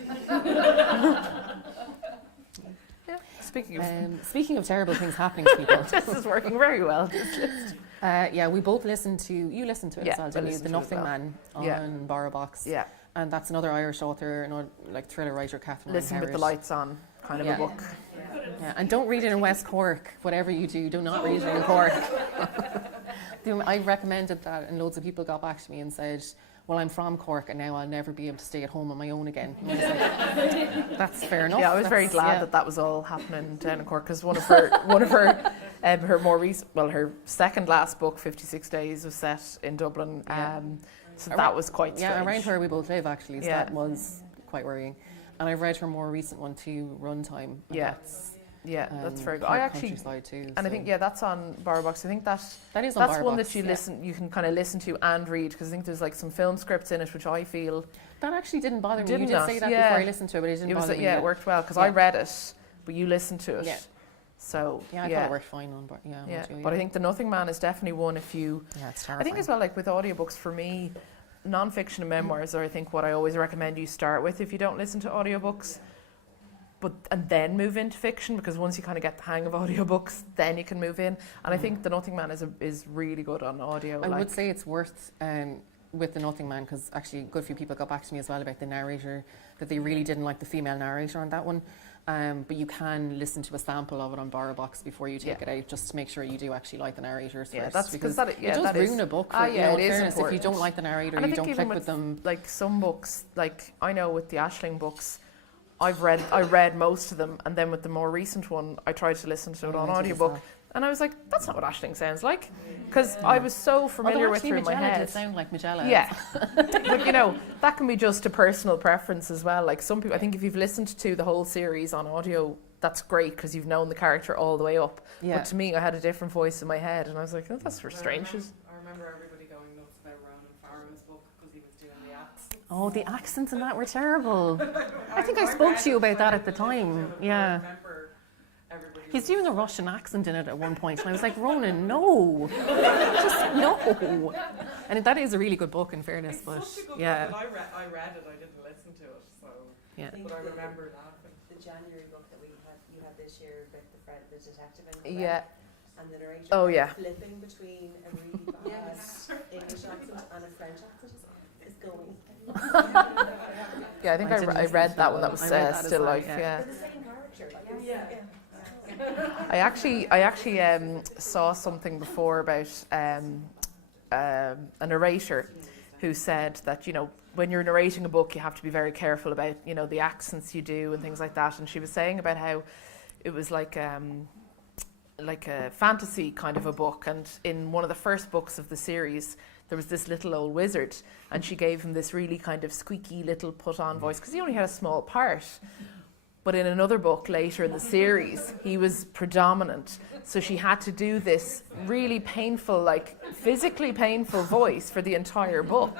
Speaking of terrible things happening to people, this is working very well. We both listened to. You listened to it as well, didn't you? The Nothing Man on Borrowbox. Yeah. and that's another Irish author, another like thriller writer, Catherine. Listen with the lights on, kind of a book. Yeah, and don't read it in West Cork. Whatever you do not read it in Cork. I recommended that, and loads of people got back to me and said, well, I'm from Cork and now I'll never be able to stay at home on my own again. And I was like, that's fair enough. Yeah, I was very glad that was all happening down in Cork, because one of her her more recent, well, her second last book, 56 Days, was set in Dublin. So that was quite strange. Yeah, around where we both live actually, so that was quite worrying. And I've read her more recent one too, Runtime. That's very good. I actually too, and I think that's on Borrowbox. I think that is on that's Borrowbox, one that you can kind of listen to and read, because I think there's like some film scripts in it, which I feel that actually didn't bother me. You did not. say that before I listened to it, but it didn't bother me. Yeah, it worked well because I read it, but you listened to it. Yeah. So I thought it worked fine on, but I think The Nothing Man is definitely one if you. Yeah, it's terrifying. I think as well, like with audiobooks, for me, non-fiction and memoirs are I think what I always recommend you start with if you don't listen to audiobooks. And then move into fiction, because once you kind of get the hang of audiobooks, then you can move in. And I think The Nothing Man is really good on audio. I would say it's worth with The Nothing Man, because actually a good few people got back to me as well about the narrator, that they really didn't like the female narrator on that one. But you can listen to a sample of it on Borrowbox before you take it out, just to make sure you do actually like the narrators first. That's because it does ruin a book. For, it is fairness, important. if you don't like the narrator, you don't click with them. Like some books, like I know with the Aisling books, I read most of them, and then with the more recent one, I tried to listen to it on audiobook, and I was like, that's not what Aisling sounds like, because I was so familiar with her in my head. Did sound like Magella. Yeah, but that can be just a personal preference as well. Like some people, I think if you've listened to the whole series on audio, that's great because you've known the character all the way up. Yeah. But to me, I had a different voice in my head, and I was like, oh, that's for strange. I remember everybody going nuts about Ronan Farrow's book because he was doing the accents. Oh, the accents in that were terrible. I think I spoke to you about that at the time. Yeah. He's doing a Russian accent in it at one point, and I was like, Ronan, no, just no. And that is a really good book, in fairness. It's but such a good yeah, book, but I read it. I didn't listen to it, so but I remember laughing. The January book that you had this year with the detective and and the narrator. Oh yeah. Flipping between a really bad English accent and a French accent is going. Yeah, I think I read that one. That was Still Life. Yeah. The same character. I actually saw something before about a narrator who said that when you're narrating a book, you have to be very careful about the accents you do and things like that. And she was saying about how it was like a fantasy kind of a book, and in one of the first books of the series, there was this little old wizard, and she gave him this really kind of squeaky little put-on voice because he only had a small part. But in another book later in the series, he was predominant. So she had to do this really painful, like physically painful voice for the entire book.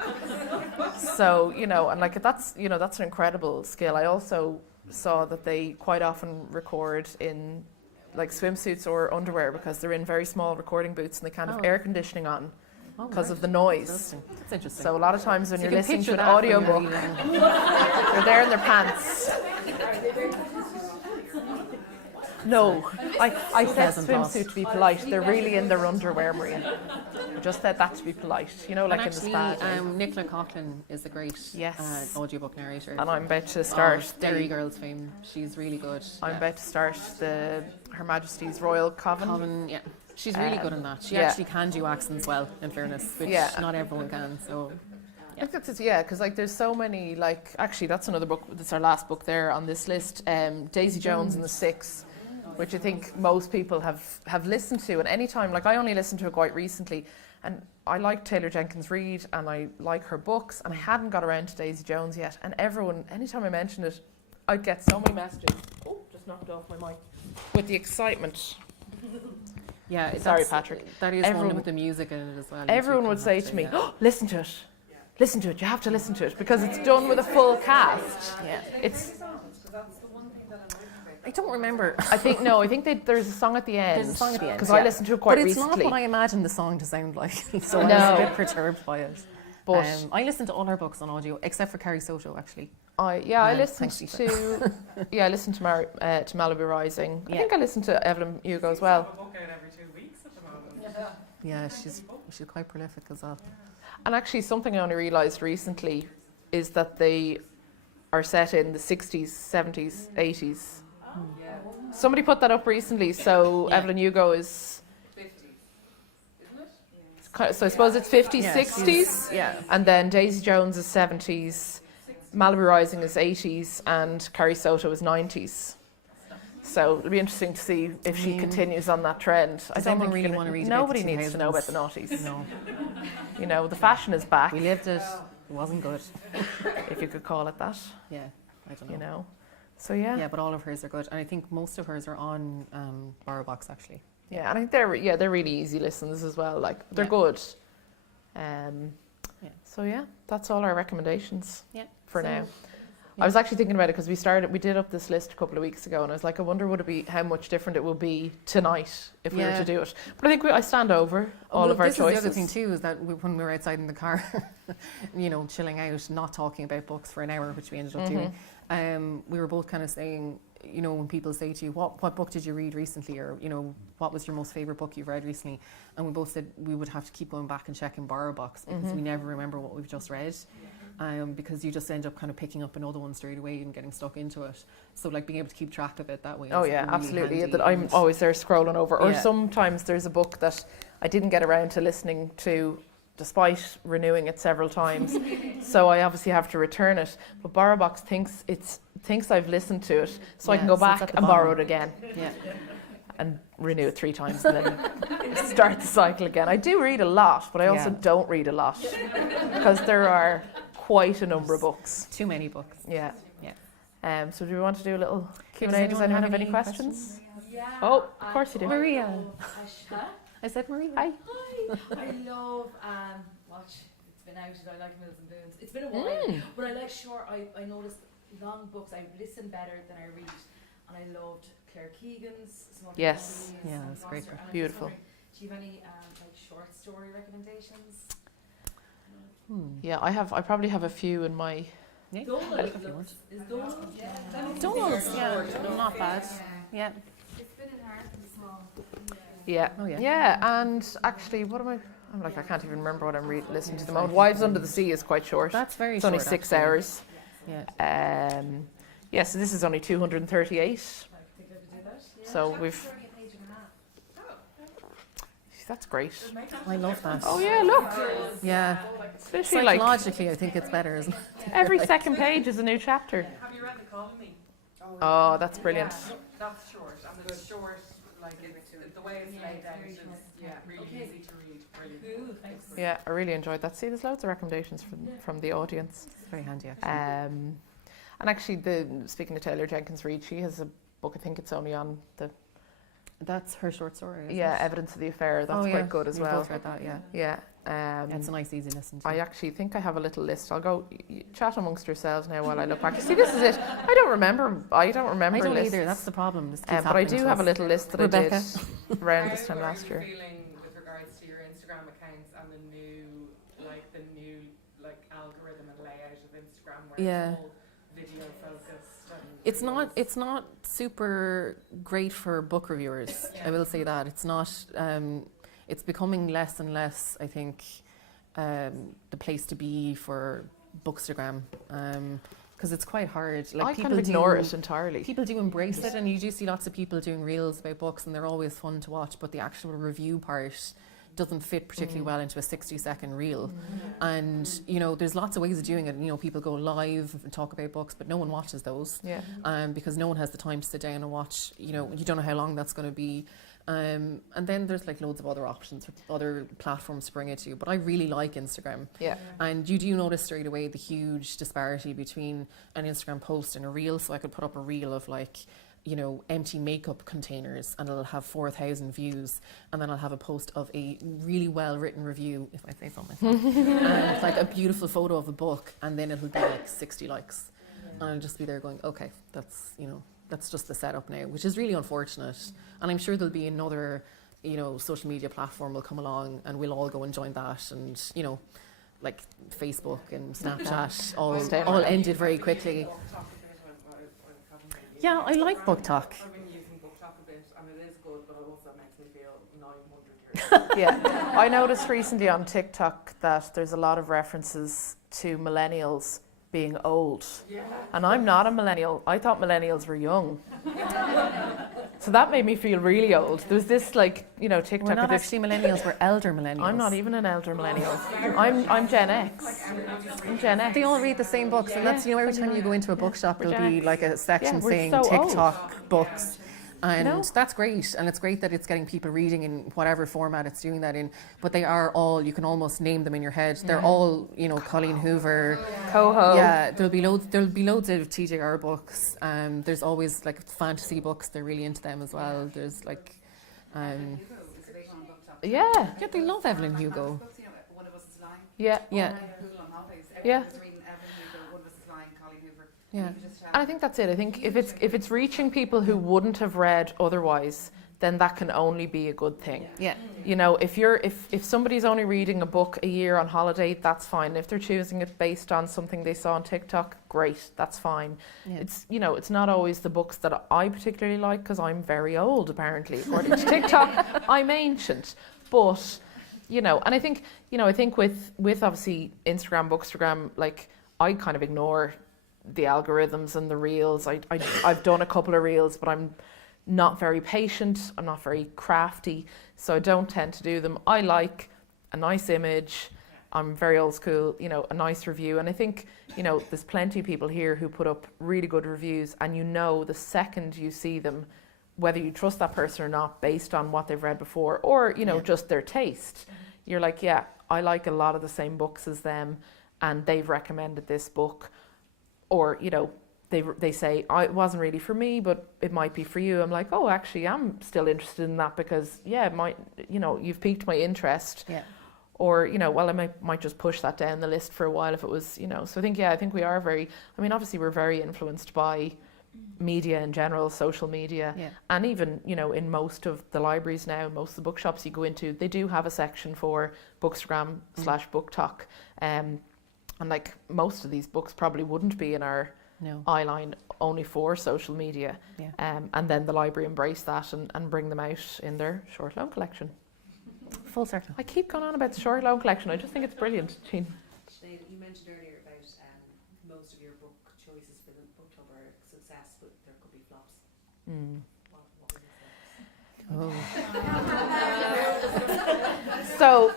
So, and like that's an incredible skill. I also saw that they quite often record in like swimsuits or underwear because they're in very small recording booths and they can't have air conditioning on because of the noise. That's interesting. So a lot of times when you're listening to an audiobook, they're there in their pants. No, I said swimsuit to be polite. They're really in their underwear, Maria. I just said that to be polite, like in the spa. Nicola Coughlan is a great audiobook narrator. And I'm about to start Derry Girls fame. She's really good. I'm about to start Her Majesty's Royal Coven. Yeah. She's really good in that. She actually can do accents well, in fairness, which not everyone can. So. I think that's because there's so many actually that's another book. That's our last book there on this list. Daisy Jones and the Six, which I think most people have listened to. And anytime, I only listened to it quite recently, and I like Taylor Jenkins Reid and I like her books, and I hadn't got around to Daisy Jones yet. And everyone, anytime I mentioned it, I'd get so many messages. Oh, just knocked off my mic with the excitement. Yeah, sorry, Patrick. That is one with the music in it as well. Everyone would say to me, "Oh, listen to it. Listen to it. You have to listen to it because it's done with a full cast." Yeah, it's. I don't remember. I think there's a song at the end. There's a song at the end because I listened to it quite recently. But it's not what I imagined the song to sound like, so I was a bit perturbed by it. But I listened to all her books on audio except for Carrie Soto, actually. I listened to I listened to Malibu Rising. I think I listened to Evelyn Hugo as well. A book out every 2 weeks at the moment. Yeah, she's quite prolific as well. And actually, something I only realised recently, is that they are set in the 60s, 70s, 80s. Somebody put that up recently, so Evelyn Hugo is... 50s, isn't it? So I suppose it's 50s, Yeah, 60s, and then Daisy Jones is 70s, Malibu Rising is 80s, and Carrie Soto is 90s. So it'll be interesting to see if she continues on that trend. Does anyone really want to read about Nobody the needs to know about the 2000s? noughties. No. You know, the fashion is back, We lived it. It wasn't good. if you could call it that, Yeah, I don't know. you know. So yeah. Yeah, but all of hers are good. And I think most of hers are on Borrowbox, actually. Yeah, and I think they're really easy listens as well. Like, they're Yeah. good. Yeah. So yeah, that's all our recommendations Yeah. for So, now. yeah. I was actually thinking about it because we did up this list a couple of weeks ago, and I was like, I wonder would it be how much different it will be tonight if we were Yeah. to do it. But I think I stand over all Well, of our this choices. is the other thing too, is that when we were outside in the car, you know, chilling out, not talking about books for an hour, which we ended up doing, we were both kind of saying, you know, when people say to you, what book did you read recently, or, you know, what was your most favourite book you've read recently? And we both said we would have to keep going back and checking Borrowbox because we never remember what we've just read. Because you just end up kind of picking up another one straight away and getting stuck into it. So like being able to keep track of it that way. Oh is yeah, really absolutely. handy. That I'm And- always there scrolling over. Or Yeah. sometimes there's a book that I didn't get around to listening to, despite renewing it several times. So I obviously have to return it. But Borrowbox thinks I've listened to it, so I can Yeah, go so it's back at the and borrow it bottom. again Yeah. and renew it 3 times and then start the cycle again. I do read a lot, but I also Yeah. don't read a lot because there are quite a number of books. Too many books. Yeah. Yeah. So do we want to do a little Q&A? does Does anyone have any questions? Yeah. Oh, of course you do. Maria. Huh? I said Maria. Hi. Hi. I love watch. It's been out. I like Mills and Boons. It's been a while, but I like short. I noticed long books. I listen better than I read, and I loved Claire Keegan's. Smoking Yes. Ponies Yeah, and that's great Foster, book. and I'm just Beautiful. wondering, do you have any like short story recommendations? Yeah, I probably have a few in my... Donald if you want. is Donald. Donald's, yeah, not bad. Yeah. It's been in hard and small. Yeah. Oh, yeah. Yeah, and actually, what am I... I'm like, I can't even remember what I'm listening to at the moment. Wives Under the Sea is quite short. That's very It's short. only 6 actually. hours. Yeah. Yeah, so this is only 238. I think I could do that. Yeah. So we've... Only a page and a half. That's great. I love that. Oh yeah, look. Yeah. It's literally like Psychologically, I think it's better, isn't it? every second page is a new chapter. Have you read The Colony? Oh, that's brilliant. Yeah, that's short, and it's short, like the way it's laid out is really easy to read. Brilliant. Thanks. Yeah, I really enjoyed that. See, there's loads of recommendations from the audience. It's very handy, actually. And actually, speaking of Taylor Jenkins Reid, she has a book. I think it's only on the That's her short story. Isn't yeah it? Evidence of the Affair. That's Oh, yeah. quite good as We well. both read that, yeah. Yeah. Yeah, it's a nice, easy listen to. I actually think I have a little list. I'll go chat amongst yourselves now while I look back. See, this is it. I don't remember. I don't remember. I don't lists. either. That's the problem. This keeps But I happening do to have a us. little list that Rebecca. I did around this time last How are year. you feeling with regards to your Instagram accounts and the new algorithm and layout of Instagram where Yeah. it's all video focused? And It's not super great for book reviewers. I will say that it's not. It's becoming less and less, I think, the place to be for Bookstagram, because it's quite hard. Like I people kind of ignore do, it entirely. People do embrace it, and you do see lots of people doing reels about books, and they're always fun to watch. But the actual review part doesn't fit particularly well into a 60-second reel. And you know, there's lots of ways of doing it. You know, people go live and talk about books, but no one watches those. Yeah. Because no one has the time to sit down and watch. You know, you don't know how long that's going to be. And then there's like loads of other options for other platforms to bring it to. But I really like Instagram. Yeah. And you do notice straight away the huge disparity between an Instagram post and a reel. So I could put up a reel of like, you know, empty makeup containers and it'll have 4,000 views. And then I'll have a post of a really well written review, if I say so myself. And it's like a beautiful photo of a book, and then it'll be like 60 likes. And I'll just be there going, okay, that's, you know, that's just the setup now, which is really unfortunate. And I'm sure there'll be another, you know, social media platform will come along and we'll all go and join that. And, you know, like Facebook and Snapchat all ended very quickly. Yeah, I like Book Talk. I've been using Book Talk a bit, and it is good, but it also makes me feel 900 years old. Yeah. I noticed recently on TikTok that there's a lot of references to millennials being old. And I'm not a millennial. I thought millennials were young. So that made me feel really old. There was this TikTok. We're not actually millennials, we're elder millennials. I'm not even an elder millennial. I'm Gen X. I'm Gen X. They all read the same books, and that's, every time you go into a bookshop, there'll be like a section we're saying so TikTok books. And that's great, and it's great that it's getting people reading in whatever format it's doing that in, but they are all, you can almost name them in your head. They're all, Colleen Hoover, Coho. Yeah, there'll be loads of TJR books. There's always like fantasy books, they're really into them as well. There's like Yeah, they love Evelyn Hugo. One of Us is Lying. yeah. Yeah. Yeah. Was reading Evelyn Hugo, One of Us is Lying, Colleen Hoover. Yeah. You could just And I think that's it. I think if it's reaching people who wouldn't have read otherwise, then that can only be a good thing. Yeah. If somebody's only reading a book a year on holiday, that's fine. If they're choosing it based on something they saw on TikTok, great, that's fine. Yeah. It's not always the books that I particularly like, because I'm very old apparently. According to TikTok, I'm ancient. But and I think with obviously Instagram, Bookstagram, like I kind of ignore the algorithms and the reels. I've done a couple of reels, but I'm not very patient, I'm not very crafty, so I don't tend to do them. I like a nice image, I'm very old school, a nice review. And I think, there's plenty of people here who put up really good reviews, and the second you see them, whether you trust that person or not based on what they've read before, or, just their taste, you're like, yeah, I like a lot of the same books as them, and they've recommended this book. Or, they say, it wasn't really for me, but it might be for you. I'm like, oh, actually, I'm still interested in that because, yeah, it might, you've piqued my interest. Yeah. Or, well, I might just push that down the list for a while if it was, So I think we are obviously we're very influenced by media in general, social media. Yeah. And even, in most of the libraries now, most of the bookshops you go into, they do have a section for Bookstagram /Book Talk. And like most of these books probably wouldn't be in our eye line only for social media. Yeah. And then the library embrace that and bring them out in their short loan collection. Full circle. I keep going on about the short loan collection. I just think it's brilliant, Jean. Sinead, you mentioned earlier about most of your book choices for the book club are a success, but there could be flops. What Oh. So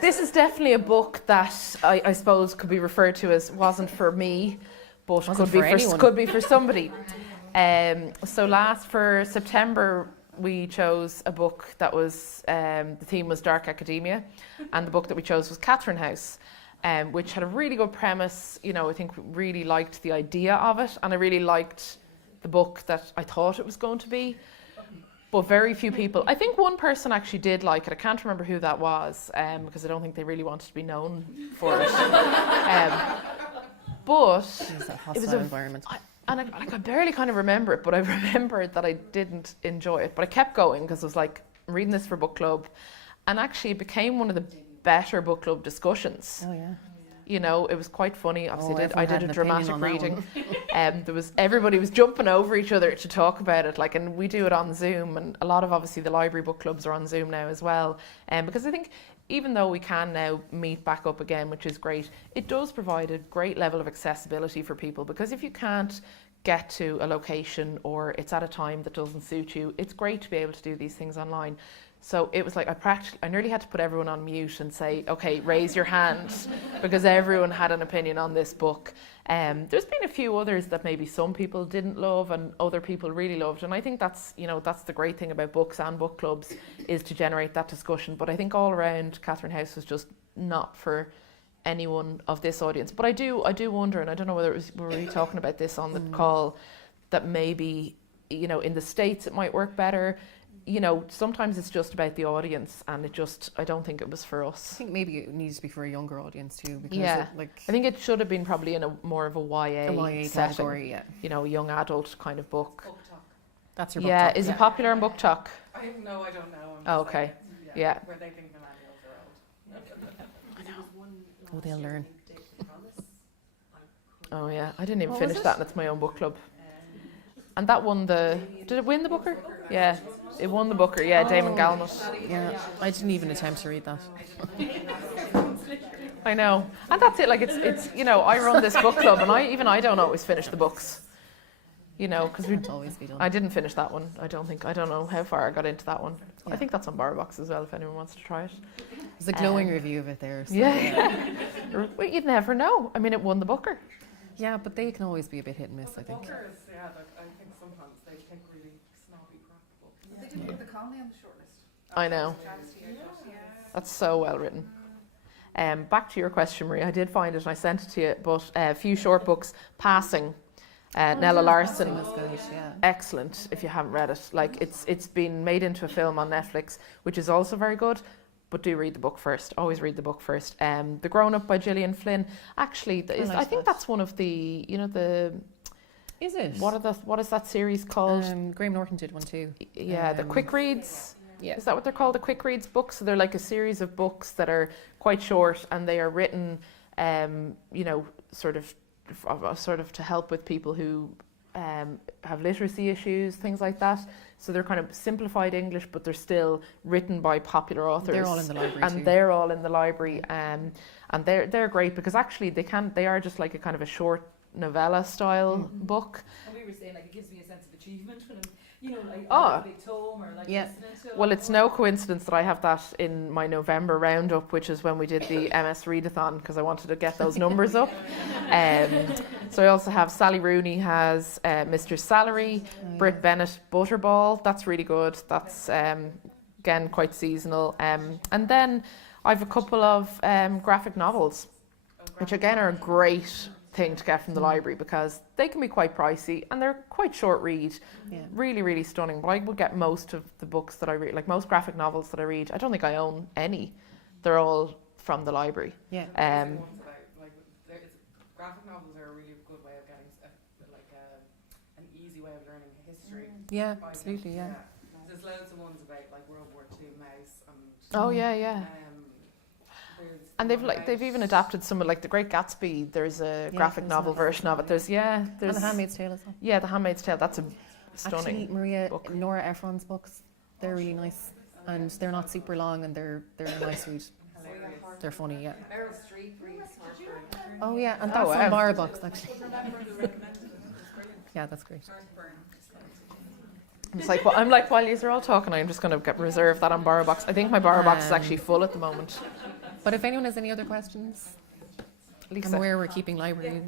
this is definitely a book that I suppose could be referred to as wasn't for me, but could be for somebody. So for September we chose a book that was the theme was dark academia, and the book that we chose was Catherine House, which had a really good premise. I think we really liked the idea of it, and I really liked the book that I thought it was going to be. But very few people. I think one person actually did like it. I can't remember who that was, because I don't think they really wanted to be known for it. But It was a environment. I barely kind of remember it, but I remembered that I didn't enjoy it. But I kept going because I was like, I'm reading this for book club, and actually it became one of the better book club discussions. Oh yeah. It was quite funny. Obviously, I did a an dramatic opinion on reading. Everybody was jumping over each other to talk about it, and we do it on Zoom, and a lot of obviously the library book clubs are on Zoom now as well. Because I think even though we can now meet back up again, which is great, it does provide a great level of accessibility for people. Because if you can't get to a location or it's at a time that doesn't suit you, it's great to be able to do these things online. So it was like I nearly had to put everyone on mute and say, okay, raise your hand, because everyone had an opinion on this book. There's been a few others that maybe some people didn't love and other people really loved. And I think that's the great thing about books and book clubs, is to generate that discussion. But I think all around, Catherine House was just not for anyone of this audience. But I do wonder, and I don't know whether were we talking about this on the call, that maybe, in the States it might work better. Sometimes it's just about the audience, and I don't think it was for us. I think maybe it needs to be for a younger audience too, because I think it should have been probably in more of a YA setting, category, young adult kind of book. Book talk. That's your book Yeah, talk. is it popular in Book Talk? I know, I don't know. Oh, okay. Yeah. Where they think millennials are old. Oh, they'll learn. Oh yeah, I didn't even What finish was that, it? and it's my own book club. And that won did it win the Booker? Yeah, it won the Booker, yeah, Damon Galnut. Yeah, I didn't even attempt to read that. I know. And that's it, like it's you know, I run this book club and I don't always finish the books. You know, because Can't always be done. I didn't finish that one. I don't know how far I got into that one. I think that's on Borrowbox as well if anyone wants to try it. There's a glowing review of it there. So Yeah. Well, you'd never know. I mean, it won the Booker. Yeah, but they can always be a bit hit and miss, I think. Bookers, yeah, like, I think sometimes they take really snobby crap books. They didn't put the Cowman on the shortlist. I know. That's so well written. Back to your question, Marie. I did find it and I sent it to you, but a few short books, Passing. Nella Larson, That's good, yeah. excellent if you haven't read it. Like it's been made into a film on Netflix, which is also very good. But do read the book first. Always read the book first. The Grown Up by Gillian Flynn. Actually, I think that's one of the Is it? what is that series called? Graham Norton did one too. Yeah, the quick reads. Yeah. Is that what they're called? The quick reads books. So they're like a series of books that are quite short and they are written, you know, sort of to help with people who have literacy issues, things like that. So they're kind of simplified English, but they're still written by popular authors. They're all in the library and too. they're all in the library, and they're great because actually they are just like a kind of a short novella style book. And we were saying, like, it gives me a sense of achievement when I'm, you know, like, Oh. a big tome or like listening to it. Well, it's no coincidence that I have that in my November roundup, which is when we did the MS Readathon, because I wanted to get those numbers up. So I also have Sally Rooney has Mr. Salary, Britt Bennett Butterball. That's really good. That's again quite seasonal. And then I've a couple of graphic novels, which again are a great thing to get from the library because they can be quite pricey and they're quite short read. Yeah. Really, really stunning. But I would get most of the books that I read, like most graphic novels that I read. I don't think I own any. They're all from the library. Yeah. Ones about, like, graphic novels are a really good way of getting an easy way of learning history. Yeah, I think. absolutely, yeah. There's loads of ones about like World War II, Mouse, and Oh yeah. there's And they've even adapted some of like The Great Gatsby. There's a graphic there's novel a- version of it. There's And The Handmaid's Tale as well. Yeah, The Handmaid's Tale. That's a stunning. Actually, Maria, book. Nora Ephron's books, they're really nice. And they're not super long and they're a nice read. They're funny, yeah. Meryl Streep reads Heartburn. Oh yeah, and Oh, that's wow. on Borrowbox actually. Yeah, that's great. I'm like while you're all talking, I'm just going to reserve that on Borrowbox. I think my Borrowbox is actually full at the moment. But if anyone has any other questions, I'm Lisa. aware we're keeping library.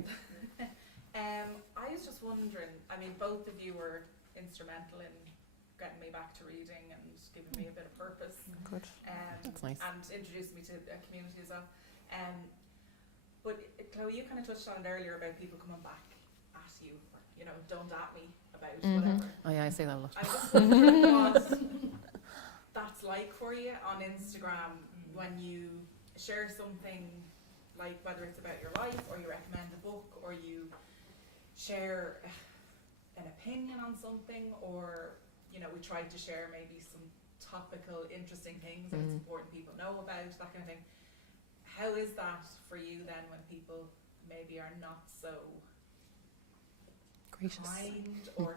I was just wondering, I mean, both of you were instrumental in getting me back to reading and giving me a bit of purpose. Good. That's nice. And introduced me to a community as well. But Chloe, you kind of touched on it earlier about people coming back at you, or, you know, don't at me about whatever. Oh yeah, I say that a lot. I just wondered what that's like for you on Instagram when you share something, like whether it's about your life or you recommend a book or you share an opinion on something, or, you know, we tried to share maybe some topical interesting things that it's important people know about, that kind of thing. How is that for you then when people maybe are not so Gracious. kind or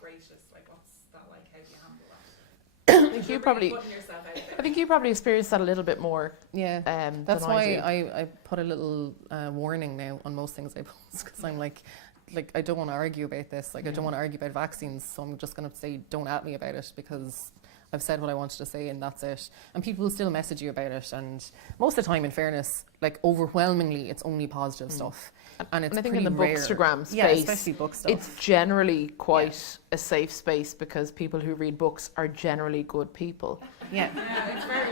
gracious? Like, what's that like? How do you handle that? I think you probably putting yourself out there. I think you probably experienced that a little bit more. Yeah. That's than why I do. I put a little warning now on most things I post, because I'm like I don't want to argue about this. Like I don't want to argue about vaccines, so I'm just going to say don't at me about it because I've said what I wanted to say and that's it. And people will still message you about it, and most of the time, in fairness, like overwhelmingly, it's only positive stuff. And it's I think pretty in the rare. Bookstagram space, yeah, especially book stuff. it's generally quite a safe space because people who read books are generally good people. yeah,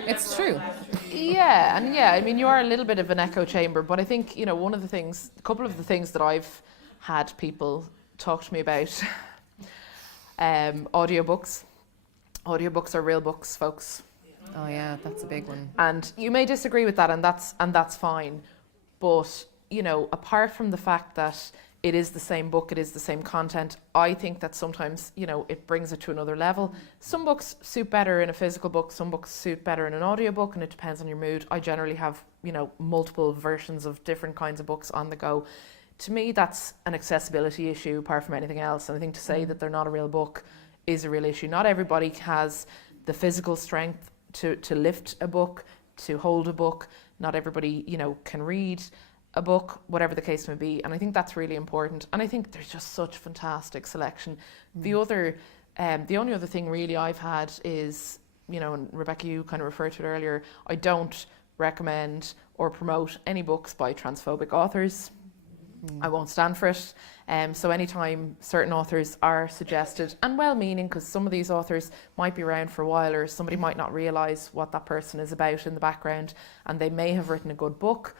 it's true. Yeah, and I mean, you are a little bit of an echo chamber, but I think, you know, a couple of the things that I've had people talk to me about, audiobooks. Audiobooks are real books, folks. Oh yeah, that's a big one. And you may disagree with that, and that's fine. But, you know, apart from the fact that it is the same book, it is the same content, I think that sometimes, you know, it brings it to another level. Some books suit better in a physical book, some books suit better in an audiobook, and it depends on your mood. I generally have, you know, multiple versions of different kinds of books on the go. To me, that's an accessibility issue apart from anything else. And I think to say that they're not a real book is a real issue. Not everybody has the physical strength to lift a book, to hold a book, not everybody, you know, can read a book, whatever the case may be. And I think that's really important. And I think there's just such fantastic selection. The only other thing really I've had is, you know, and Rebecca, you kind of referred to it earlier, I don't recommend or promote any books by transphobic authors. I won't stand for it. So anytime certain authors are suggested, and well-meaning, because some of these authors might be around for a while, or somebody might not realise what that person is about in the background, and they may have written a good book,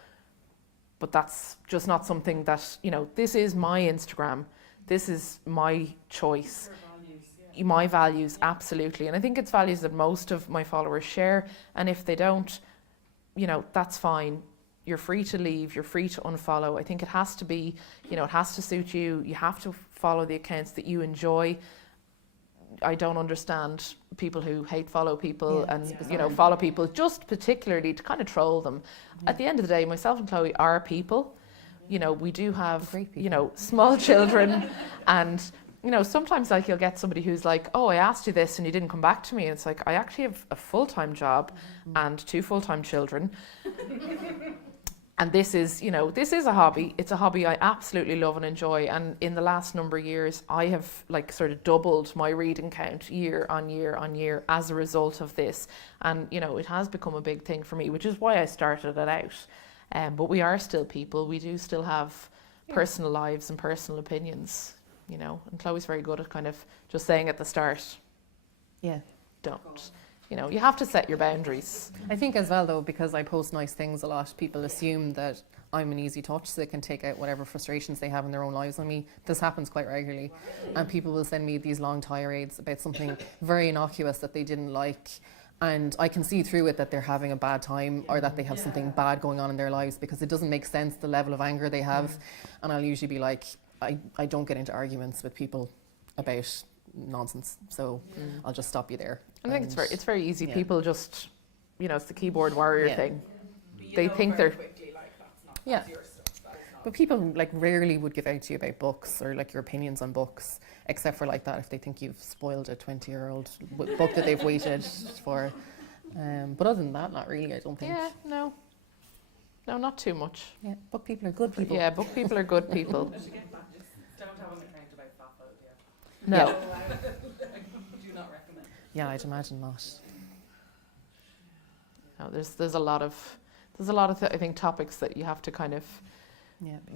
but that's just not something that, you know, this is my Instagram, this is my choice, my values, absolutely. And I think it's values that most of my followers share, and if they don't, you know, that's fine. You're free to leave, you're free to unfollow. I think it has to be, you know, it has to suit you. You have to follow the accounts that you enjoy. I don't understand people who hate follow people and, you know, follow people just particularly to kind of troll them. At the end of the day, myself and Chloe are people. You know, we do have, you know, small children and, you know, sometimes like you'll get somebody who's like, oh, I asked you this and you didn't come back to me. And it's like, I actually have a full-time job and 2 full-time children. And this is, you know, this is a hobby. It's a hobby I absolutely love and enjoy. And in the last number of years, I have like sort of doubled my reading count year on year on year as a result of this. And, you know, it has become a big thing for me, which is why I started it out. But we are still people. We do still have personal lives and personal opinions, you know. And Chloe's very good at kind of just saying at the start, don't. You know, you have to set your boundaries. I think as well though, because I post nice things a lot, people assume that I'm an easy touch, so they can take out whatever frustrations they have in their own lives on me. This happens quite regularly. And people will send me these long tirades about something very innocuous that they didn't like. And I can see through it that they're having a bad time or that they have something bad going on in their lives, because it doesn't make sense, the level of anger they have. And I'll usually be like, I don't get into arguments with people about nonsense, so I'll just stop you there. I think it's very easy. People just, you know, it's the keyboard warrior thing. They think they're but people like rarely would give out to you about books or like your opinions on books, except for like that if they think you've spoiled a 20-year-old book that they've waited for. But other than that, not really, I don't think. No, not too much. Book people are good people. Book people are good people. Don't have an account about Fafo, No. Do not recommend. Yeah, I'd imagine not. No, there's a lot of I think topics that you have to kind of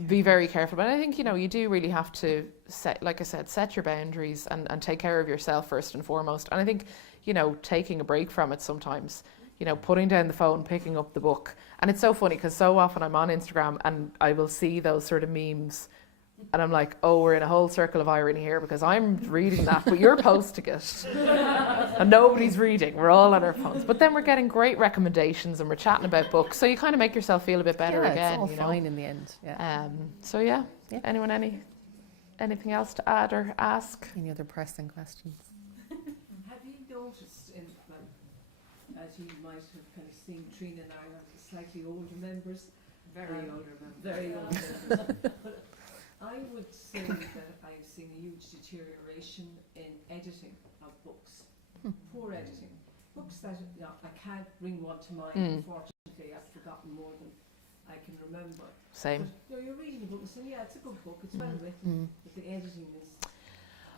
be Yeah. very careful. But I think, you know, you do really have to set, like I said, set your boundaries and take care of yourself first and foremost. And I think, you know, taking a break from it sometimes, you know, putting down the phone, picking up the book. And it's so funny because so often I'm on Instagram and I will see those sort of memes and I'm like, oh, we're in a whole circle of irony here because I'm reading that, but you're posting it. And nobody's reading. We're all on our phones. But then we're getting great recommendations and we're chatting about books. So you kind of make yourself feel a bit better again. It's all you know? fine in the end. Yeah. So anyone anything else to add or ask? Any other pressing questions? Have you noticed, as you might have kind of seen Trina and I are slightly older members, Very older members. very older members, but I would say that I've seen a huge deterioration in editing of books, poor editing. Books that I can't bring one to mind, unfortunately. I've forgotten more than I can remember. Same. But, you're reading a book and saying, yeah, it's a good book, it's well written, but the editing is...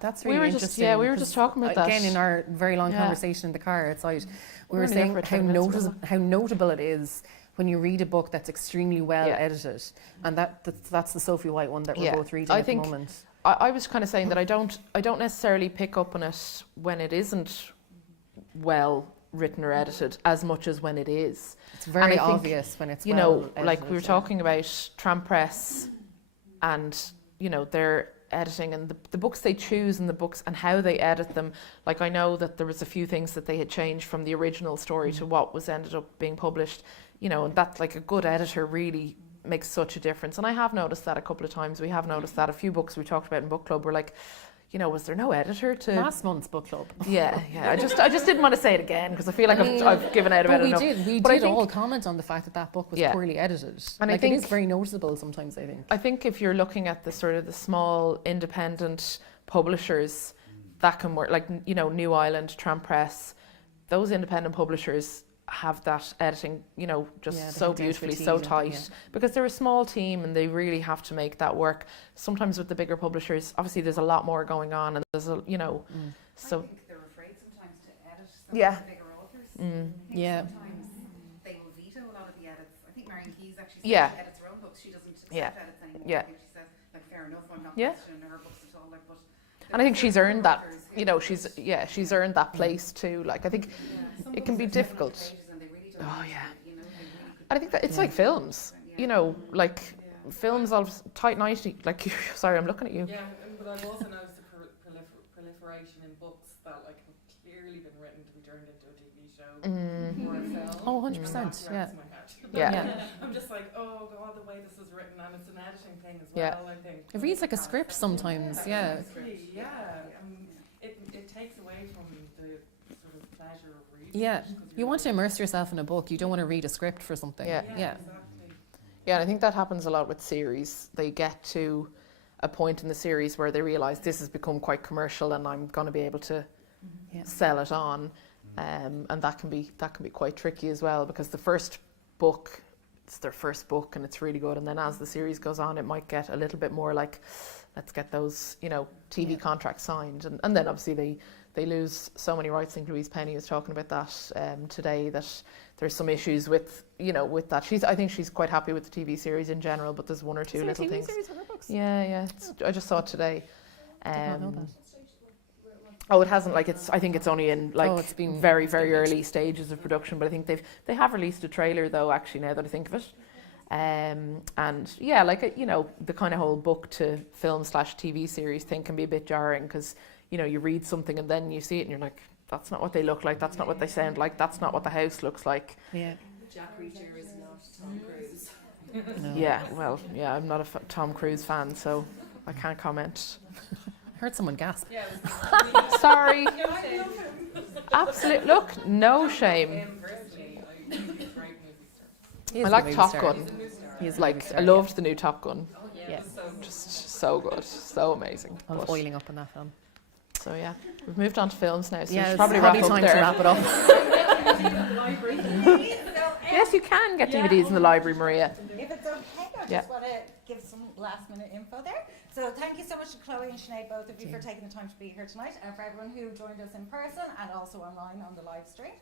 That's really interesting. We were just talking about that. Again, in our very long conversation in the car outside, we were only there saying for 10 minutes, how notable it is when you read a book that's extremely well edited. And that's the Sophie White one that we're both reading at the moment. I was kind of saying that I don't necessarily pick up on it when it isn't well written or edited as much as when it is. It's very obvious when it's well edited. Like we were talking about Tramp Press and, you know, their editing and the books they choose and the books and how they edit them. Like I know that there was a few things that they had changed from the original story to what was ended up being published, you know, and that like a good editor really makes such a difference. And I have noticed that a couple of times. We have noticed that a few books we talked about in book club were like, you know, was there no editor to last month's book club? Yeah. I just didn't want to say it again because I feel like I've given out about it enough. We did all comment on the fact that book was poorly edited. And like, I think it is very noticeable sometimes, I think. I think if you're looking at the sort of the small independent publishers, that can work, like, you know, New Island, Tramp Press, those independent publishers have that editing, you know, just Yeah, the so whole beautifully, expertise so and tight, everything, because they're a small team and they really have to make that work. Sometimes with the bigger publishers, obviously there's a lot more going on, and there's a, you know, so I think they're afraid sometimes to edit some Yeah. of the bigger authors. Mm. I think Yeah. sometimes they will veto a lot of the edits. I think Marion Keyes actually says Yeah. she edits her own books. She doesn't accept Yeah. edits anymore. Yeah. I think she says, like, fair enough, I'm not Yeah. questioning her books at all. Like, but and I think she's earned that, authors you know, she's earned that place too. Like, I think some it can books be are 700 difficult. pages and they really don't Oh, need to yeah. be, you know, they really could And I think that it's like films, you know, like films all tight, nicely. Like, sorry, I'm looking at you. Yeah, but I've also noticed the proliferation in books that like have clearly been written to be turned into a TV show Mm. or a film. Oh, 100%, yeah. Yeah. I'm just like, oh god, the way this is written, and it's an editing thing as Yeah. well. I think It reads like a script sometimes, yeah. Exactly, yeah. It takes away from the sort of pleasure of reading. Yeah, it, 'cause you you're want to like, immerse yourself in a book. You don't want to read a script for something. Yeah. Yeah. exactly. Yeah, and I think that happens a lot with series. They get to a point in the series where they realise this has become quite commercial, and I'm going to be able to Yeah. sell it on, and that can be quite tricky as well, because the first book, it's their first book and it's really good, and then as the series goes on, it might get a little bit more like, let's get those, you know, TV Yeah. contracts signed, and then obviously they lose so many rights. I think Louise Penny was talking about that today, that there's some issues with, you know, with that. I think she's quite happy with the TV series in general, but there's one or two Is there a little TV things. series for her books? Yeah. I just saw it today. Did not know that. Oh, it hasn't. Like, I think it's only in like it's been- very it's been early stages of production. But I think they have released a trailer though. Actually, now that I think of it, and yeah, like, you know, the kind of whole book to film / TV series thing can be a bit jarring, because, you know, you read something and then you see it and you're like, that's not what they look like. That's not what they sound like. That's not what the house looks like. Yeah. Jack Reacher is not Tom Cruise. No. Yeah. Well, yeah. I'm not a Tom Cruise fan, so I can't comment. Heard someone gasp. Yeah, it was Sorry. I love him. Absolute. Look, no shame. Him personally, I think he's a great movie star. He is I a like movie Top star. Gun. He's a new star. He is a Like, movie I star, loved the new Top Gun. Oh yeah, Yeah. it was so good. Just so good, so amazing. I was But- oiling up in that film. So yeah, we've moved on to films now, so we Yeah, should it's probably probably wrap up time there. to wrap it up. Yes, you can get DVDs in the library, Maria. If it's okay, I Yeah. just want to give some last minute info there. So thank you so much to Chloe and Sinead, both of you, for taking the time to be here tonight, and for everyone who joined us in person and also online on the live stream.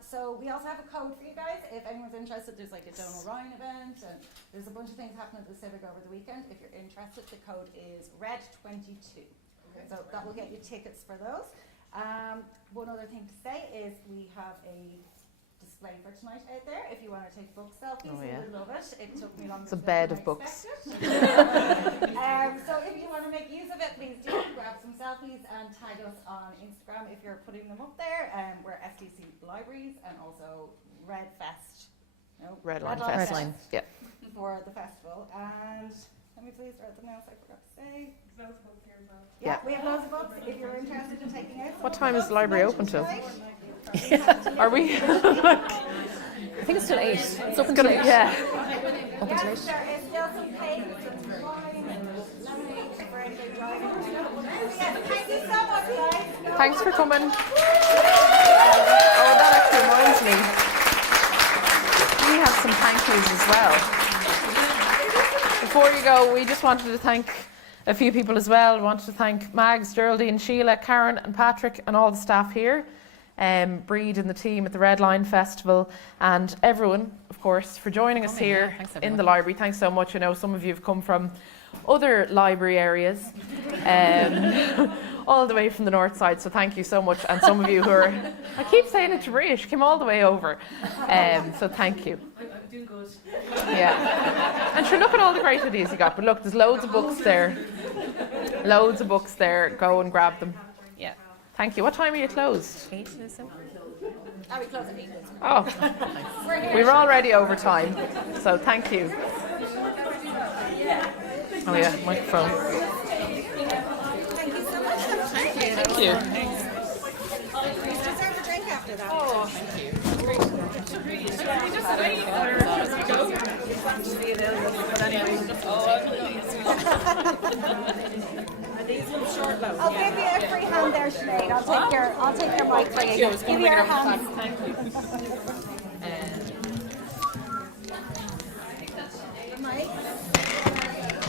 So we also have a code for you guys. If anyone's interested, there's like a Donal Ryan event, and there's a bunch of things happening at the Civic over the weekend. If you're interested, the code is RED22. So that will get you tickets for those. One other thing to say is we have a display for tonight out there. If you want to take book selfies, Oh, yeah. we would love it. It took me longer It's a to do bed than of I books. expected. So if you want to make use of it, please do grab some selfies and tag us on Instagram if you're putting them up there. We're SDC Libraries and also Redline Fest. Redline. Yeah. for the festival. And let me please write something else I forgot to say. There's loads of books here as well. Yeah, we have loads of books if you're interested in taking out. What time is the library open till? Are Are we? I think it's till 8. It's open till 8. Yeah. Open till 8. There is still some cake and wine and lemonade for anybody driving. Yes, thank you so much, guys. Thanks for coming. Oh, that actually reminds me. We have some thank yous as well. Before you go, we just wanted to thank a few people as well. We wanted to thank Mags, Geraldine, Sheila, Karen and Patrick and all the staff here. Breed and the team at the Redline Festival, and everyone, of course, for joining us Coming, yeah. here Thanks, in everyone. the library. Thanks so much. I know some of you have come from other library areas, all the way from the north side, so thank you so much. And some of you who are, I keep saying it to Maria, she came all the way over, so thank you. I'm doing good. Yeah. And sure, look at all the great ideas you got, but look, there's loads of books there. Loads of books there. Go and grab them. Yeah. Thank you. What time are you closed? 8 is it? We close at 8. Oh, We're here. we were already over time, so thank you. Oh yeah, microphone. Thank you so much. Thank you. You deserve a drink after that. Oh, thank you. These ones short loads. I'll give you a free hand there, Sinead. I'll take your mic for you. Give me your hand. Thank you.